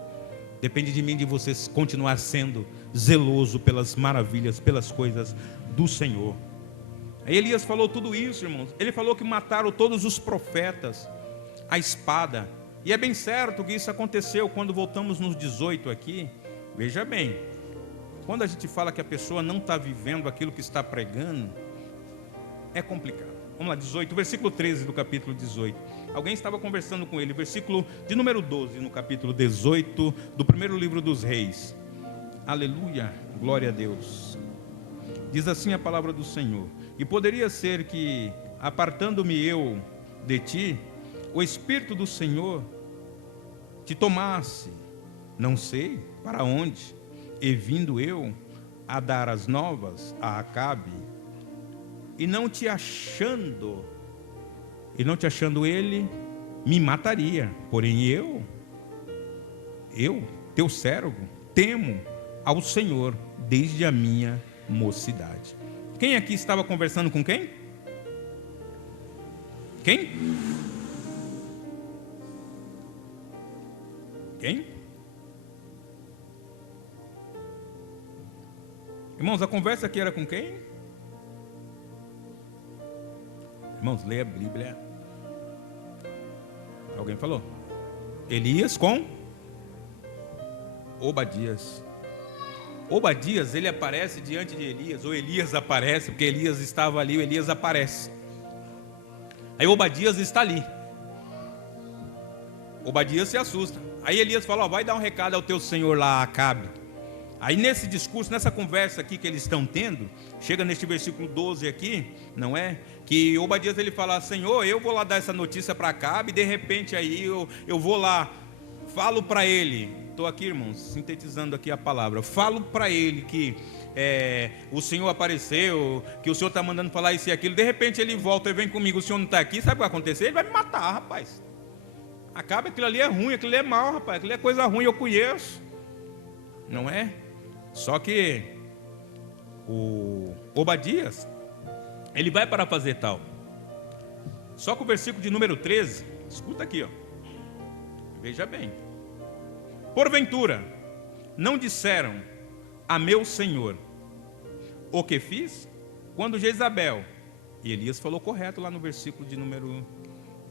Depende de mim de você continuar sendo zeloso pelas maravilhas, pelas coisas do Senhor. Aí Elias falou tudo isso, irmãos. Ele falou que mataram todos os profetas à espada. E é bem certo que isso aconteceu quando voltamos nos 18 aqui. Veja bem, quando a gente fala que a pessoa não está vivendo aquilo que está pregando, é complicado. Vamos lá, 18, versículo 13 do capítulo 18. Alguém estava conversando com ele, versículo de número 12, no capítulo 18 do primeiro livro dos Reis. Aleluia, glória a Deus. Diz assim a palavra do Senhor: e poderia ser que, apartando-me eu de ti, o Espírito do Senhor te tomasse, não sei para onde, e vindo eu a dar as novas a Acabe, e não te achando ele, me mataria. Porém eu, teu servo, temo ao Senhor desde a minha mocidade. Quem aqui estava conversando com quem? Quem? Quem? Irmãos, a conversa aqui era com quem? Irmãos, leia a Bíblia. Alguém falou? Elias com Obadias. Obadias, ele aparece diante de Elias, ou Elias aparece, porque Elias estava ali, o Elias aparece. Aí Obadias está ali. Obadias se assusta. Aí Elias fala: vai dar um recado ao teu senhor lá, Acabe. Aí nesse discurso, nessa conversa aqui que eles estão tendo, chega neste versículo 12 aqui, não é? Que Obadias ele fala: Senhor, eu vou lá dar essa notícia para Acabe, e de repente aí eu vou lá, falo para ele, estou aqui, irmãos, sintetizando aqui a palavra, falo para ele que o Senhor apareceu, que o Senhor está mandando falar isso e aquilo, de repente ele volta e vem comigo, o Senhor não está aqui, sabe o que vai acontecer? Ele vai me matar, rapaz. Acabe, aquilo ali é ruim, aquilo ali é mal, rapaz, aquilo ali é coisa ruim, eu conheço, não é? Só que o Obadias, ele vai para fazer tal. Só que o versículo de número 13, escuta aqui, ó. Veja bem. Porventura, não disseram a meu senhor o que fiz? Quando Jezabel, e Elias falou correto lá no versículo de número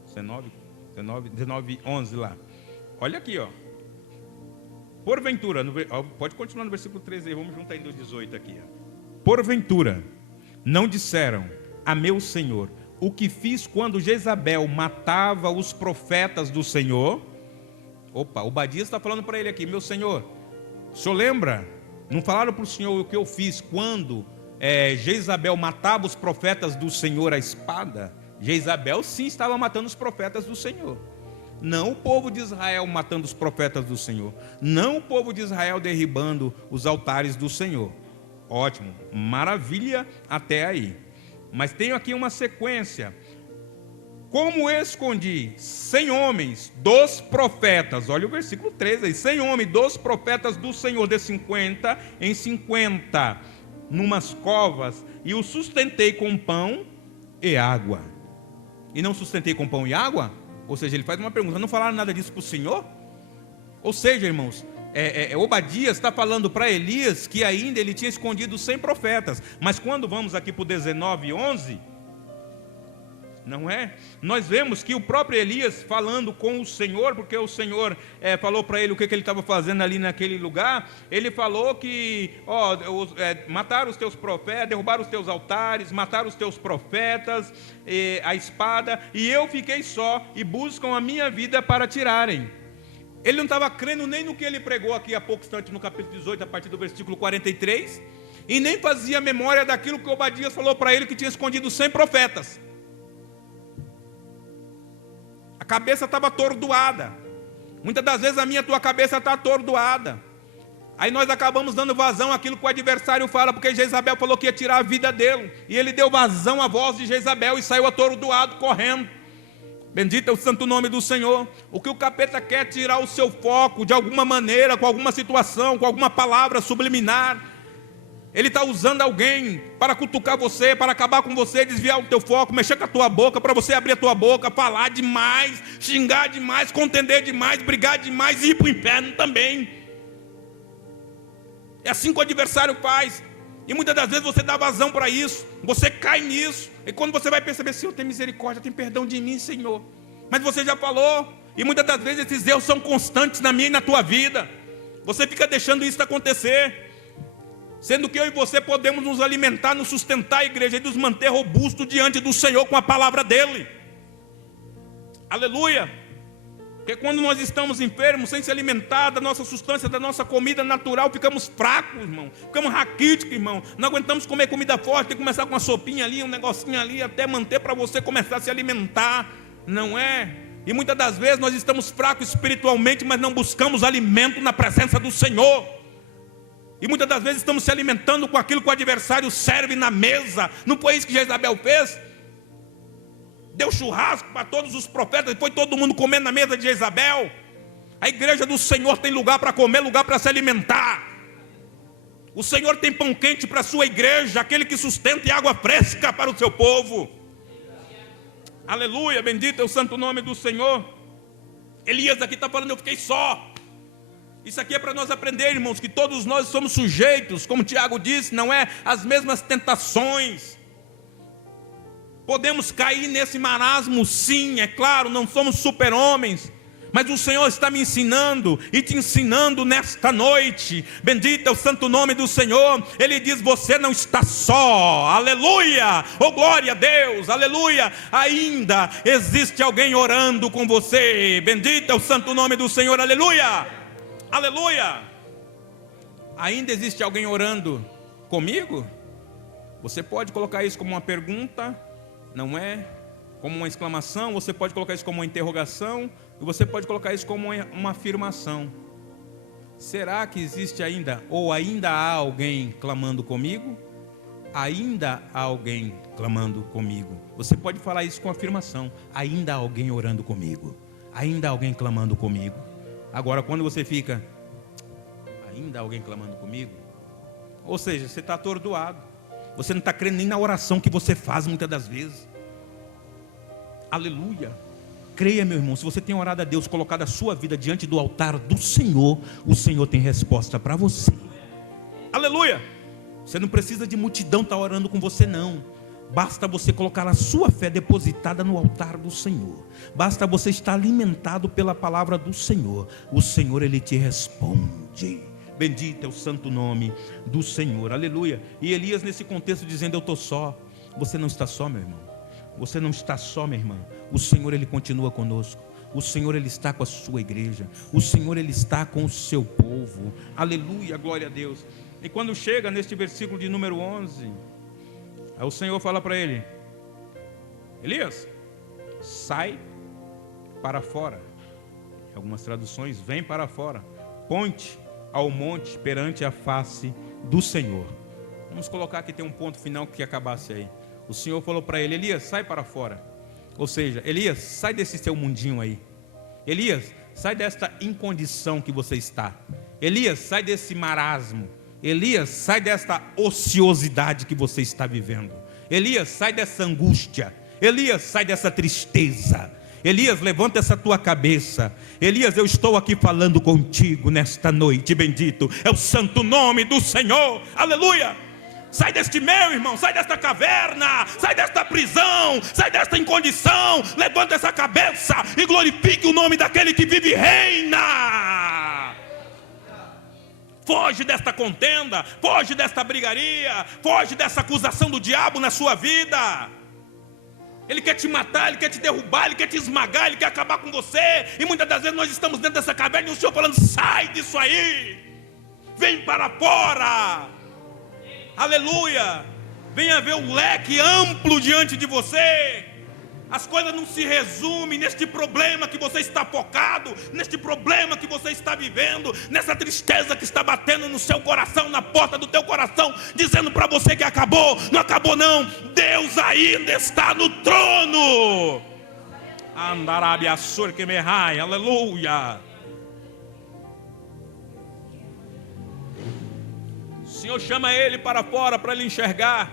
19, 11 lá. Olha aqui, ó. Porventura, pode continuar no versículo 13, vamos juntar ainda o 18 aqui. Ó. Porventura, não disseram a meu senhor o que fiz quando Jezabel matava os profetas do Senhor? Opa, Obadias está falando para ele aqui: meu senhor, o senhor lembra? Não falaram para o senhor o que eu fiz quando Jezabel matava os profetas do Senhor à espada? Jezabel sim estava matando os profetas do Senhor, não o povo de Israel matando os profetas do Senhor, não o povo de Israel derribando os altares do Senhor. Ótimo, maravilha até aí. Mas tenho aqui uma sequência. como escondi 100 homens dos profetas, olha o versículo 13 aí, 100 homens dos profetas do Senhor, de 50 em 50, numas covas, e os sustentei com pão e água. E não sustentei com pão e água? Ou seja, ele faz uma pergunta: não falaram nada disso para o Senhor? Ou seja, irmãos, Obadias está falando para Elias que ainda ele tinha escondido 100 profetas. Mas quando vamos aqui para o 19:11, não é? Nós vemos que o próprio Elias falando com o Senhor, porque o Senhor falou para ele o que ele estava fazendo ali naquele lugar. Ele falou que mataram os teus profetas, derrubaram os teus altares, mataram os teus profetas, a espada, e eu fiquei só, e buscam a minha vida para tirarem. Ele não estava crendo nem no que ele pregou aqui há pouco instante no capítulo 18, a partir do versículo 43, e nem fazia memória daquilo que Obadias falou para ele, que tinha escondido 100 profetas. A cabeça estava atordoada. Muitas das vezes a minha e a tua cabeça está atordoada. Aí nós acabamos dando vazão àquilo que o adversário fala, porque Jezabel falou que ia tirar a vida dele, e ele deu vazão à voz de Jezabel e saiu atordoado, correndo. Bendito é o santo nome do Senhor. O que o capeta quer é tirar o seu foco de alguma maneira, com alguma situação, com alguma palavra subliminar. Ele está usando alguém para cutucar você, para acabar com você, desviar o teu foco, mexer com a tua boca, para você abrir a tua boca, falar demais, xingar demais, contender demais, brigar demais e ir para o inferno também. É assim que o adversário faz. E muitas das vezes você dá vazão para isso, você cai nisso, e quando você vai perceber: Senhor, tem misericórdia, tem perdão de mim, Senhor. Mas você já falou, e muitas das vezes esses erros são constantes na minha e na tua vida. Você fica deixando isso acontecer, sendo que eu e você podemos nos alimentar, nos sustentar a igreja e nos manter robustos diante do Senhor com a palavra dele. Aleluia! Porque quando nós estamos enfermos, sem se alimentar da nossa substância, da nossa comida natural, ficamos fracos, irmão. Ficamos raquíticos, irmão. Não aguentamos comer comida forte, tem que começar com uma sopinha ali, um negocinho ali, até manter para você começar a se alimentar, não é? E muitas das vezes nós estamos fracos espiritualmente, mas não buscamos alimento na presença do Senhor. E muitas das vezes estamos se alimentando com aquilo que o adversário serve na mesa. Não foi isso que Jezabel fez? Deu churrasco para todos os profetas, e foi todo mundo comendo na mesa de Jezabel. A igreja do Senhor tem lugar para comer, lugar para se alimentar. O Senhor tem pão quente para a sua igreja, aquele que sustenta, e água fresca para o seu povo. Aleluia, bendito é o santo nome do Senhor. Elias aqui está falando: eu fiquei só. Isso aqui é para nós aprender, irmãos, que todos nós somos sujeitos, como Tiago disse, não é, as mesmas tentações. Podemos cair nesse marasmo, sim, é claro, não somos super-homens, mas o Senhor está me ensinando e te ensinando nesta noite. Bendito é o santo nome do Senhor. Ele diz: você não está só, aleluia, oh glória a Deus, aleluia. Ainda existe alguém orando com você. Bendito é o santo nome do Senhor, aleluia, aleluia. Ainda existe alguém orando comigo? Você pode colocar isso como uma pergunta, não é? Como uma exclamação. Você pode colocar isso como uma interrogação, e você pode colocar isso como uma afirmação. Será que existe ainda, ou ainda há alguém clamando comigo? Ainda há alguém clamando comigo. Você pode falar isso com afirmação: ainda há alguém orando comigo, ainda há alguém clamando comigo. Agora, quando você fica: ainda há alguém clamando comigo, ou seja, você está atordoado. Você não está crendo nem na oração que você faz muitas das vezes. Aleluia. Creia, meu irmão, se você tem orado a Deus, colocado a sua vida diante do altar do Senhor, o Senhor tem resposta para você. Aleluia. Você não precisa de multidão estar orando com você, não. Basta você colocar a sua fé depositada no altar do Senhor. Basta você estar alimentado pela palavra do Senhor. O Senhor, Ele te responde. Bendito é o santo nome do Senhor, aleluia. E Elias nesse contexto dizendo: eu estou só. Você não está só, meu irmão. Você não está só, minha irmã. O Senhor, Ele continua conosco. O Senhor, Ele está com a sua igreja. O Senhor, Ele está com o seu povo. Aleluia, glória a Deus. E quando chega neste versículo de número 11, aí o Senhor fala para ele: Elias, sai para fora. Em algumas traduções, vem para fora. Ponte ao monte perante a face do Senhor. Vamos colocar aqui, tem um ponto final que acabasse aí. O Senhor falou para ele: Elias, sai para fora. Ou seja, Elias, sai desse seu mundinho aí. Elias, sai desta incondição que você está. Elias, sai desse marasmo. Elias, sai desta ociosidade que você está vivendo. Elias, sai dessa angústia. Elias, sai dessa tristeza. Elias, levanta essa tua cabeça. Elias, eu estou aqui falando contigo nesta noite, bendito é o santo nome do Senhor, aleluia. Sai deste meu irmão, sai desta caverna, sai desta prisão, sai desta incondição. Levanta essa cabeça e glorifique o nome daquele que vive e reina. Foge desta contenda, foge desta brigaria, foge dessa acusação do diabo na sua vida. Ele quer te matar, ele quer te derrubar, ele quer te esmagar, ele quer acabar com você. E muitas das vezes nós estamos dentro dessa caverna e o Senhor falando: sai disso aí, vem para fora, aleluia. Venha ver o leque amplo diante de você. As coisas não se resumem neste problema que você está focado, neste problema que você está vivendo, nessa tristeza que está batendo no seu coração, na porta do teu coração, dizendo para você que acabou. Não acabou não, Deus ainda está no trono. Andarabiassur que me rai, aleluia. O Senhor chama ele para fora para ele enxergar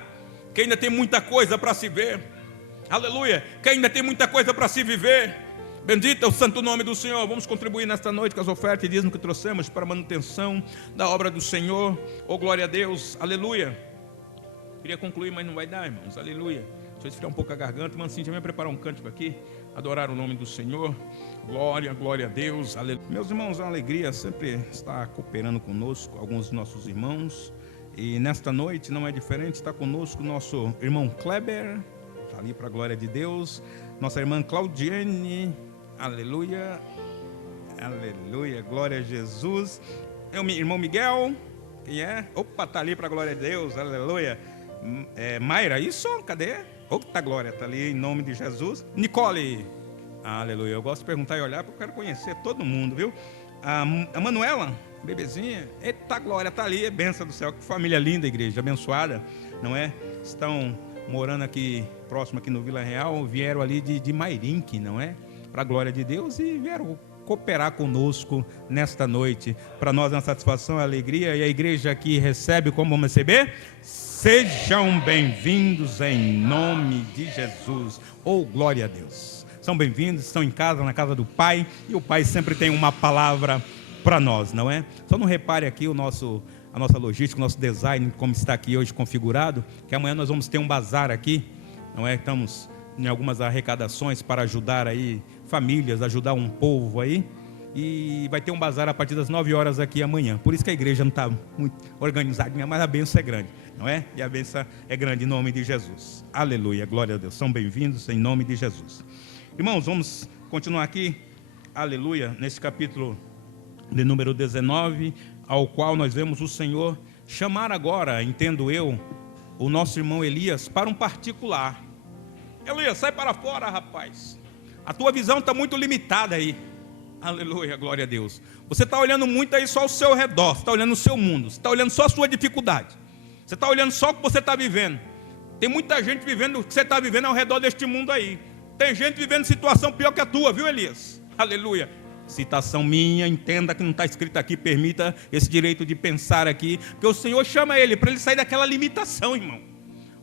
que ainda tem muita coisa para se ver. Aleluia, que ainda tem muita coisa para se viver. Bendito é o santo nome do Senhor. Vamos contribuir nesta noite com as ofertas e dízimos que trouxemos para a manutenção da obra do Senhor. Oh, glória a Deus, aleluia. Queria concluir, mas não vai dar, irmãos, aleluia. Deixa eu esfriar um pouco a garganta. Irmão, Cíntia, vem preparar um cântico aqui. Adorar o nome do Senhor. Glória, glória a Deus, aleluia. Meus irmãos, a alegria sempre está cooperando conosco, alguns dos nossos irmãos. E nesta noite não é diferente, está conosco o nosso irmão Kleber. Está ali para a glória de Deus. Nossa irmã Claudiane, aleluia, aleluia, glória a Jesus. É o irmão Miguel, quem é? Opa, está ali para a glória de Deus, aleluia. Mayra, isso? Cadê? Opa, glória, está ali em nome de Jesus. Nicole, aleluia. Eu gosto de perguntar e olhar porque eu quero conhecer todo mundo, viu? A Manuela, bebezinha, eita glória, está ali, é bênção do céu. Que família linda, igreja, abençoada, não é? Estão morando aqui, próximo aqui no Vila Real, vieram ali de Mairinque, não é? Para a glória de Deus e vieram cooperar conosco nesta noite. Para nós é uma satisfação, alegria, e a igreja aqui recebe como vamos receber? Sejam bem-vindos em nome de Jesus. Oh, glória a Deus. São bem-vindos, estão em casa, na casa do Pai, e o Pai sempre tem uma palavra para nós, não é? Só não repare aqui a nossa logística, o nosso design, como está aqui hoje configurado, que amanhã nós vamos ter um bazar aqui, não é? Estamos em algumas arrecadações para ajudar aí famílias, ajudar um povo aí, e vai ter um bazar a partir das 9 horas aqui amanhã. Por isso que a igreja não está muito organizadinha, mas a bênção é grande, não é? E a bênção é grande em nome de Jesus. Aleluia, glória a Deus. São bem-vindos em nome de Jesus. Irmãos, vamos continuar aqui, aleluia, nesse capítulo de número 19, ao qual nós vemos o Senhor chamar agora, entendo eu, o nosso irmão Elias para um particular. Elias, sai para fora, rapaz. A tua visão está muito limitada aí. Aleluia, glória a Deus. Você está olhando muito aí só ao seu redor, você está olhando o seu mundo, você está olhando só a sua dificuldade, você está olhando só o que você está vivendo. Tem muita gente vivendo o que você está vivendo ao redor deste mundo aí. Tem gente vivendo situação pior que a tua, viu, Elias? Aleluia. Citação minha, entenda que não está escrito aqui, permita esse direito de pensar aqui, porque o Senhor chama ele para ele sair daquela limitação, irmão.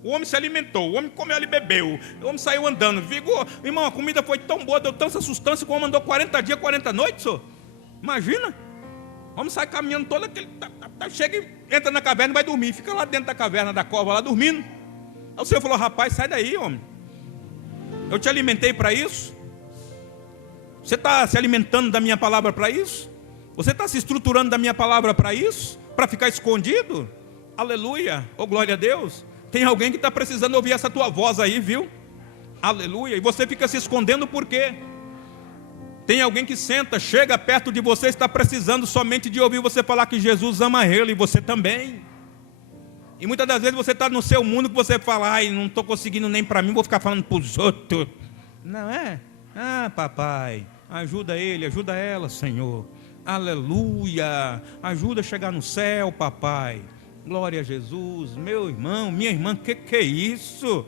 O homem se alimentou, o homem comeu e bebeu, o homem saiu andando, vigor, irmão, a comida foi tão boa, deu tanta sustância que o homem andou 40 dias, 40 noites, senhor. Imagina, o homem sai caminhando todo aquele, chega e entra na caverna e vai dormir, fica lá dentro da caverna da cova, lá dormindo. Aí o Senhor falou: rapaz, sai daí, homem, eu te alimentei para isso. Você está se alimentando da minha palavra para isso? Você está se estruturando da minha palavra para isso? Para ficar escondido? Aleluia, oh glória a Deus. Tem alguém que está precisando ouvir essa tua voz aí, viu? Aleluia, e você fica se escondendo por quê? Tem alguém que senta, chega perto de você, está precisando somente de ouvir você falar que Jesus ama ele e você também. E muitas das vezes você está no seu mundo que você fala: ai, não estou conseguindo nem para mim, vou ficar falando para os outros. Não é? Ah, papai, ajuda ele, ajuda ela, Senhor. Aleluia, ajuda a chegar no céu, papai. Glória a Jesus. Meu irmão, minha irmã, que é isso?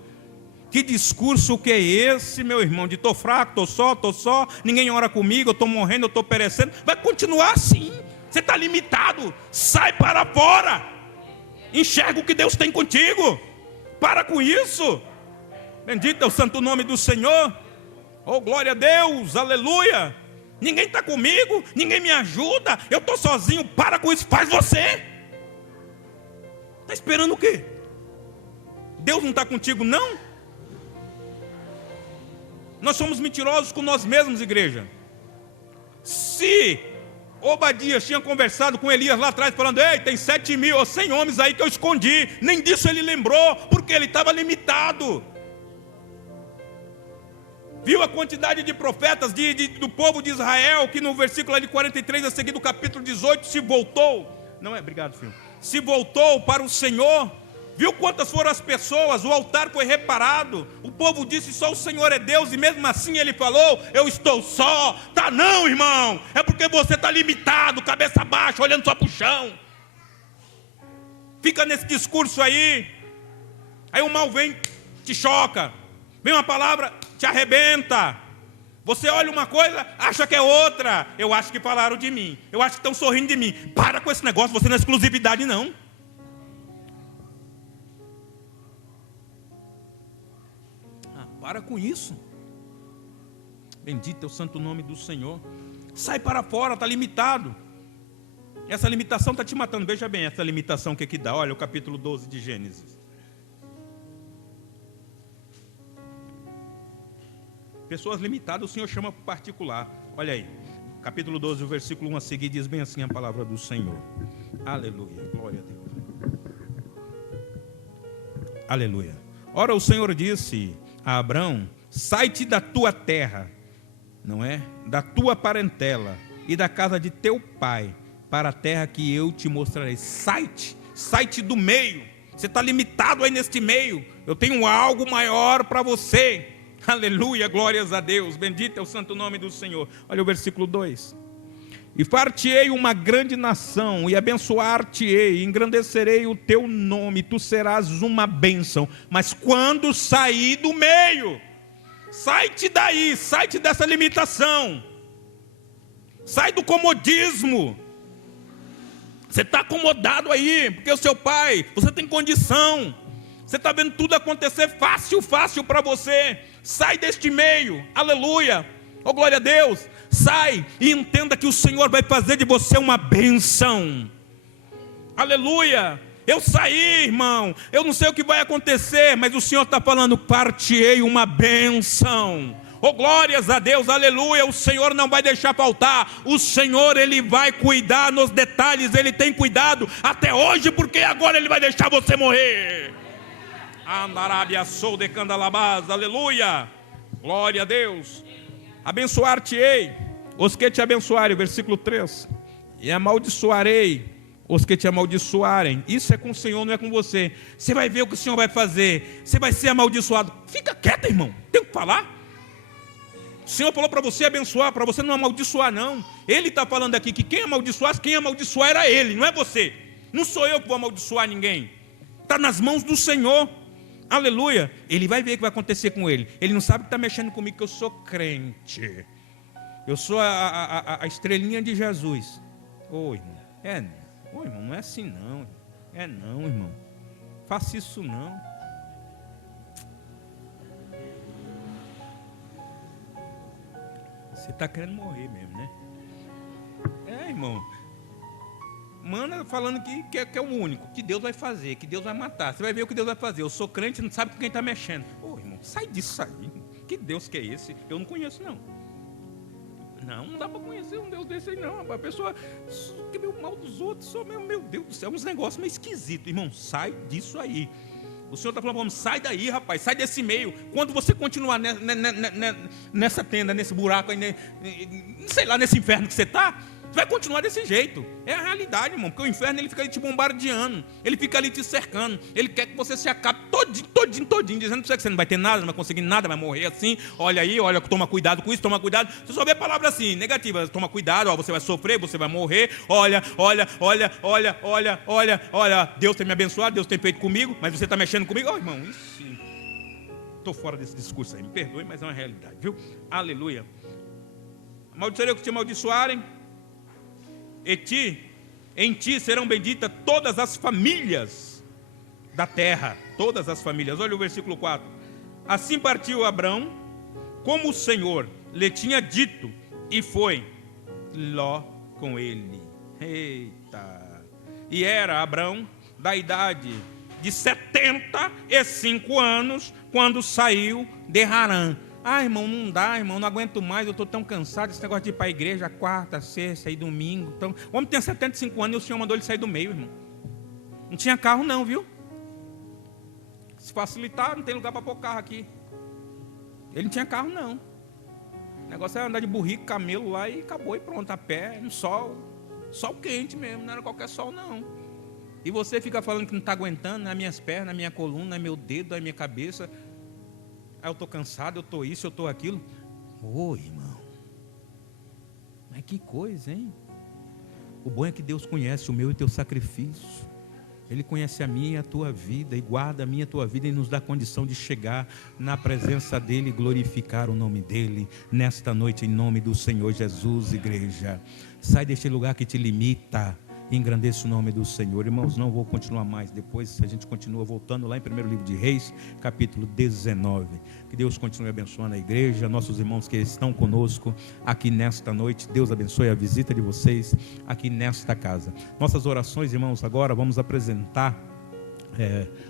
Que discurso que é esse, meu irmão? De estou fraco, estou só, ninguém ora comigo, eu estou morrendo, eu estou perecendo. Vai continuar assim. Você está limitado. Sai para fora. Enxerga o que Deus tem contigo. Para com isso. Bendito é o santo nome do Senhor. Oh, glória a Deus, aleluia. Ninguém está comigo, ninguém me ajuda, eu estou sozinho. Para com isso, faz você. Está esperando o quê? Deus não está contigo, não? Nós somos mentirosos com nós mesmos, igreja. Se Obadias tinha conversado com Elias lá atrás, falando: ei, tem 7.000 ou 100 homens aí que eu escondi. Nem disso ele lembrou, porque ele estava limitado. Viu a quantidade de profetas do povo de Israel, que no versículo de 43 a seguir do capítulo 18, se voltou. Não é, obrigado, filho. Se voltou para o Senhor. Viu quantas foram as pessoas, o altar foi reparado. O povo disse: só o Senhor é Deus. E mesmo assim ele falou: eu estou só. Tá não, irmão. É porque você está limitado, cabeça baixa, olhando só para o chão. Fica nesse discurso aí. Aí o mal vem, te choca. Vem uma palavra, te arrebenta. Você olha uma coisa, acha que é outra. Eu acho que falaram de mim. Eu acho que estão sorrindo de mim. Para com esse negócio, você não é exclusividade, não. Para com isso. Bendito é o santo nome do Senhor. Sai para fora, está limitado. Essa limitação está te matando. Veja bem essa limitação, o que dá. Olha o capítulo 12 de Gênesis. Pessoas limitadas o Senhor chama para particular. Olha aí, capítulo 12, o versículo 1 a seguir, diz bem assim a palavra do Senhor. Aleluia, glória a Deus. Aleluia. Ora, o Senhor disse a Abrão: sai-te da tua terra, não é? Da tua parentela e da casa de teu pai, para a terra que eu te mostrarei. Sai-te do meio. Você está limitado aí neste meio. Eu tenho algo maior para você. Aleluia, glórias a Deus. Bendito é o santo nome do Senhor. Olha o versículo 2. E far-te-ei uma grande nação, e abençoar-te-ei, engrandecerei o teu nome, tu serás uma bênção. Mas quando sair do meio, sai-te daí, sai-te dessa limitação, sai do comodismo. Você está acomodado aí, porque o seu pai, você tem condição, você está vendo tudo acontecer fácil para você. Sai deste meio, aleluia, oh glória a Deus. Sai e entenda que o Senhor vai fazer de você uma bênção. Aleluia. Eu saí, irmão, eu não sei o que vai acontecer, mas o Senhor está falando: partirei uma bênção. Oh glórias a Deus, aleluia. O Senhor não vai deixar faltar. O Senhor, Ele vai cuidar nos detalhes. Ele tem cuidado até hoje, porque agora Ele vai deixar você morrer. Andarábia sou de candalabás, aleluia, glória a Deus. Abençoar-te-ei os que te abençoarem, versículo 3. E amaldiçoarei os que te amaldiçoarem. Isso é com o Senhor, não é com você. Você vai ver o que o Senhor vai fazer. Você vai ser amaldiçoado. Fica quieto, irmão, tem o que falar. O Senhor falou para você abençoar, para você não amaldiçoar, não. Ele está falando aqui que quem amaldiçoasse, quem amaldiçoar era Ele, não é você. Não sou eu que vou amaldiçoar ninguém. Está nas mãos do Senhor. Aleluia. Ele vai ver o que vai acontecer com ele. Ele não sabe que está mexendo comigo, que eu sou crente. Eu sou a estrelinha de Jesus. Ô irmão, irmão, não é assim não. É não, irmão. Faça isso não. Você está querendo morrer mesmo, né? Irmão. Manda falando que é o único, que Deus vai fazer, que Deus vai matar. Você vai ver o que Deus vai fazer. Eu sou crente, não sabe com quem está mexendo. Ô irmão, sai disso aí. Que Deus que é esse? Eu não conheço não. Não dá para conhecer um Deus desse aí não. A pessoa que vê o mal dos outros, só meu Deus do céu, uns negócios meio esquisitos. Irmão, sai disso aí. O Senhor está falando: sai daí, rapaz, sai desse meio. Quando você continuar nessa tenda, nesse buraco aí, sei lá, nesse inferno que você está, vai continuar desse jeito. É a realidade, irmão. Porque o inferno, ele fica ali te bombardeando. Ele fica ali te cercando. Ele quer que você se acabe todinho. Dizendo para você que você não vai ter nada, não vai conseguir nada, vai morrer assim. Olha aí, olha, toma cuidado com isso, toma cuidado. Você só vê a palavra assim, negativa. Toma cuidado, ó, você vai sofrer, você vai morrer. Olha. Deus tem me abençoado, Deus tem feito comigo, mas você está mexendo comigo. Ó, irmão, isso. estou fora desse discurso aí, me perdoe, mas é uma realidade, viu? Aleluia. Amaldiçoarei o que te amaldiçoarem, em ti serão benditas todas as famílias da terra, todas as famílias. Olha o versículo 4. Assim partiu Abrão, como o Senhor lhe tinha dito, e foi Ló com ele. Eita! E era Abrão da idade de 75 anos, quando saiu de Harã. Ah, irmão, não dá, irmão, não aguento mais, eu estou tão cansado desse negócio de ir para a igreja quarta, sexta e domingo. Então, o homem tem 75 anos e o Senhor mandou ele sair do meio, irmão. Não tinha carro não, viu? Se facilitar, não tem lugar para pôr carro aqui. Ele não tinha carro não. O negócio era andar de burrico, camelo lá e acabou, e pronto, a pé, no sol. Sol quente mesmo, não era qualquer sol não. E você fica falando que não está aguentando, nas minhas pernas, na minha coluna, no meu dedo, na minha cabeça. Eu estou cansado, eu estou isso, eu estou aquilo. Ô, irmão, mas que coisa, hein? O bom é que Deus conhece o meu e o teu sacrifício. Ele conhece a minha e a tua vida, e guarda a minha e a tua vida, e nos dá condição de chegar na presença dEle e glorificar o nome dEle nesta noite, em nome do Senhor Jesus, igreja. Sai deste lugar que te limita, e engrandeça o nome do Senhor. Irmãos, não vou continuar mais, depois a gente continua voltando lá em 1º livro de Reis, capítulo 19. Que Deus continue abençoando a igreja, nossos irmãos que estão conosco aqui nesta noite. Deus abençoe a visita de vocês aqui nesta casa. Nossas orações, irmãos, agora vamos apresentar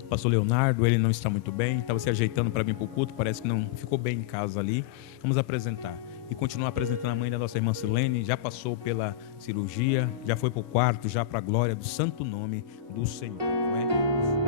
o pastor Leonardo. Ele não está muito bem, estava se ajeitando para vir para o culto, parece que não ficou bem em casa ali. Vamos apresentar e continuar apresentando a mãe da nossa irmã Silene. Já passou pela cirurgia, já foi para o quarto, já para a glória do santo nome do Senhor, não é?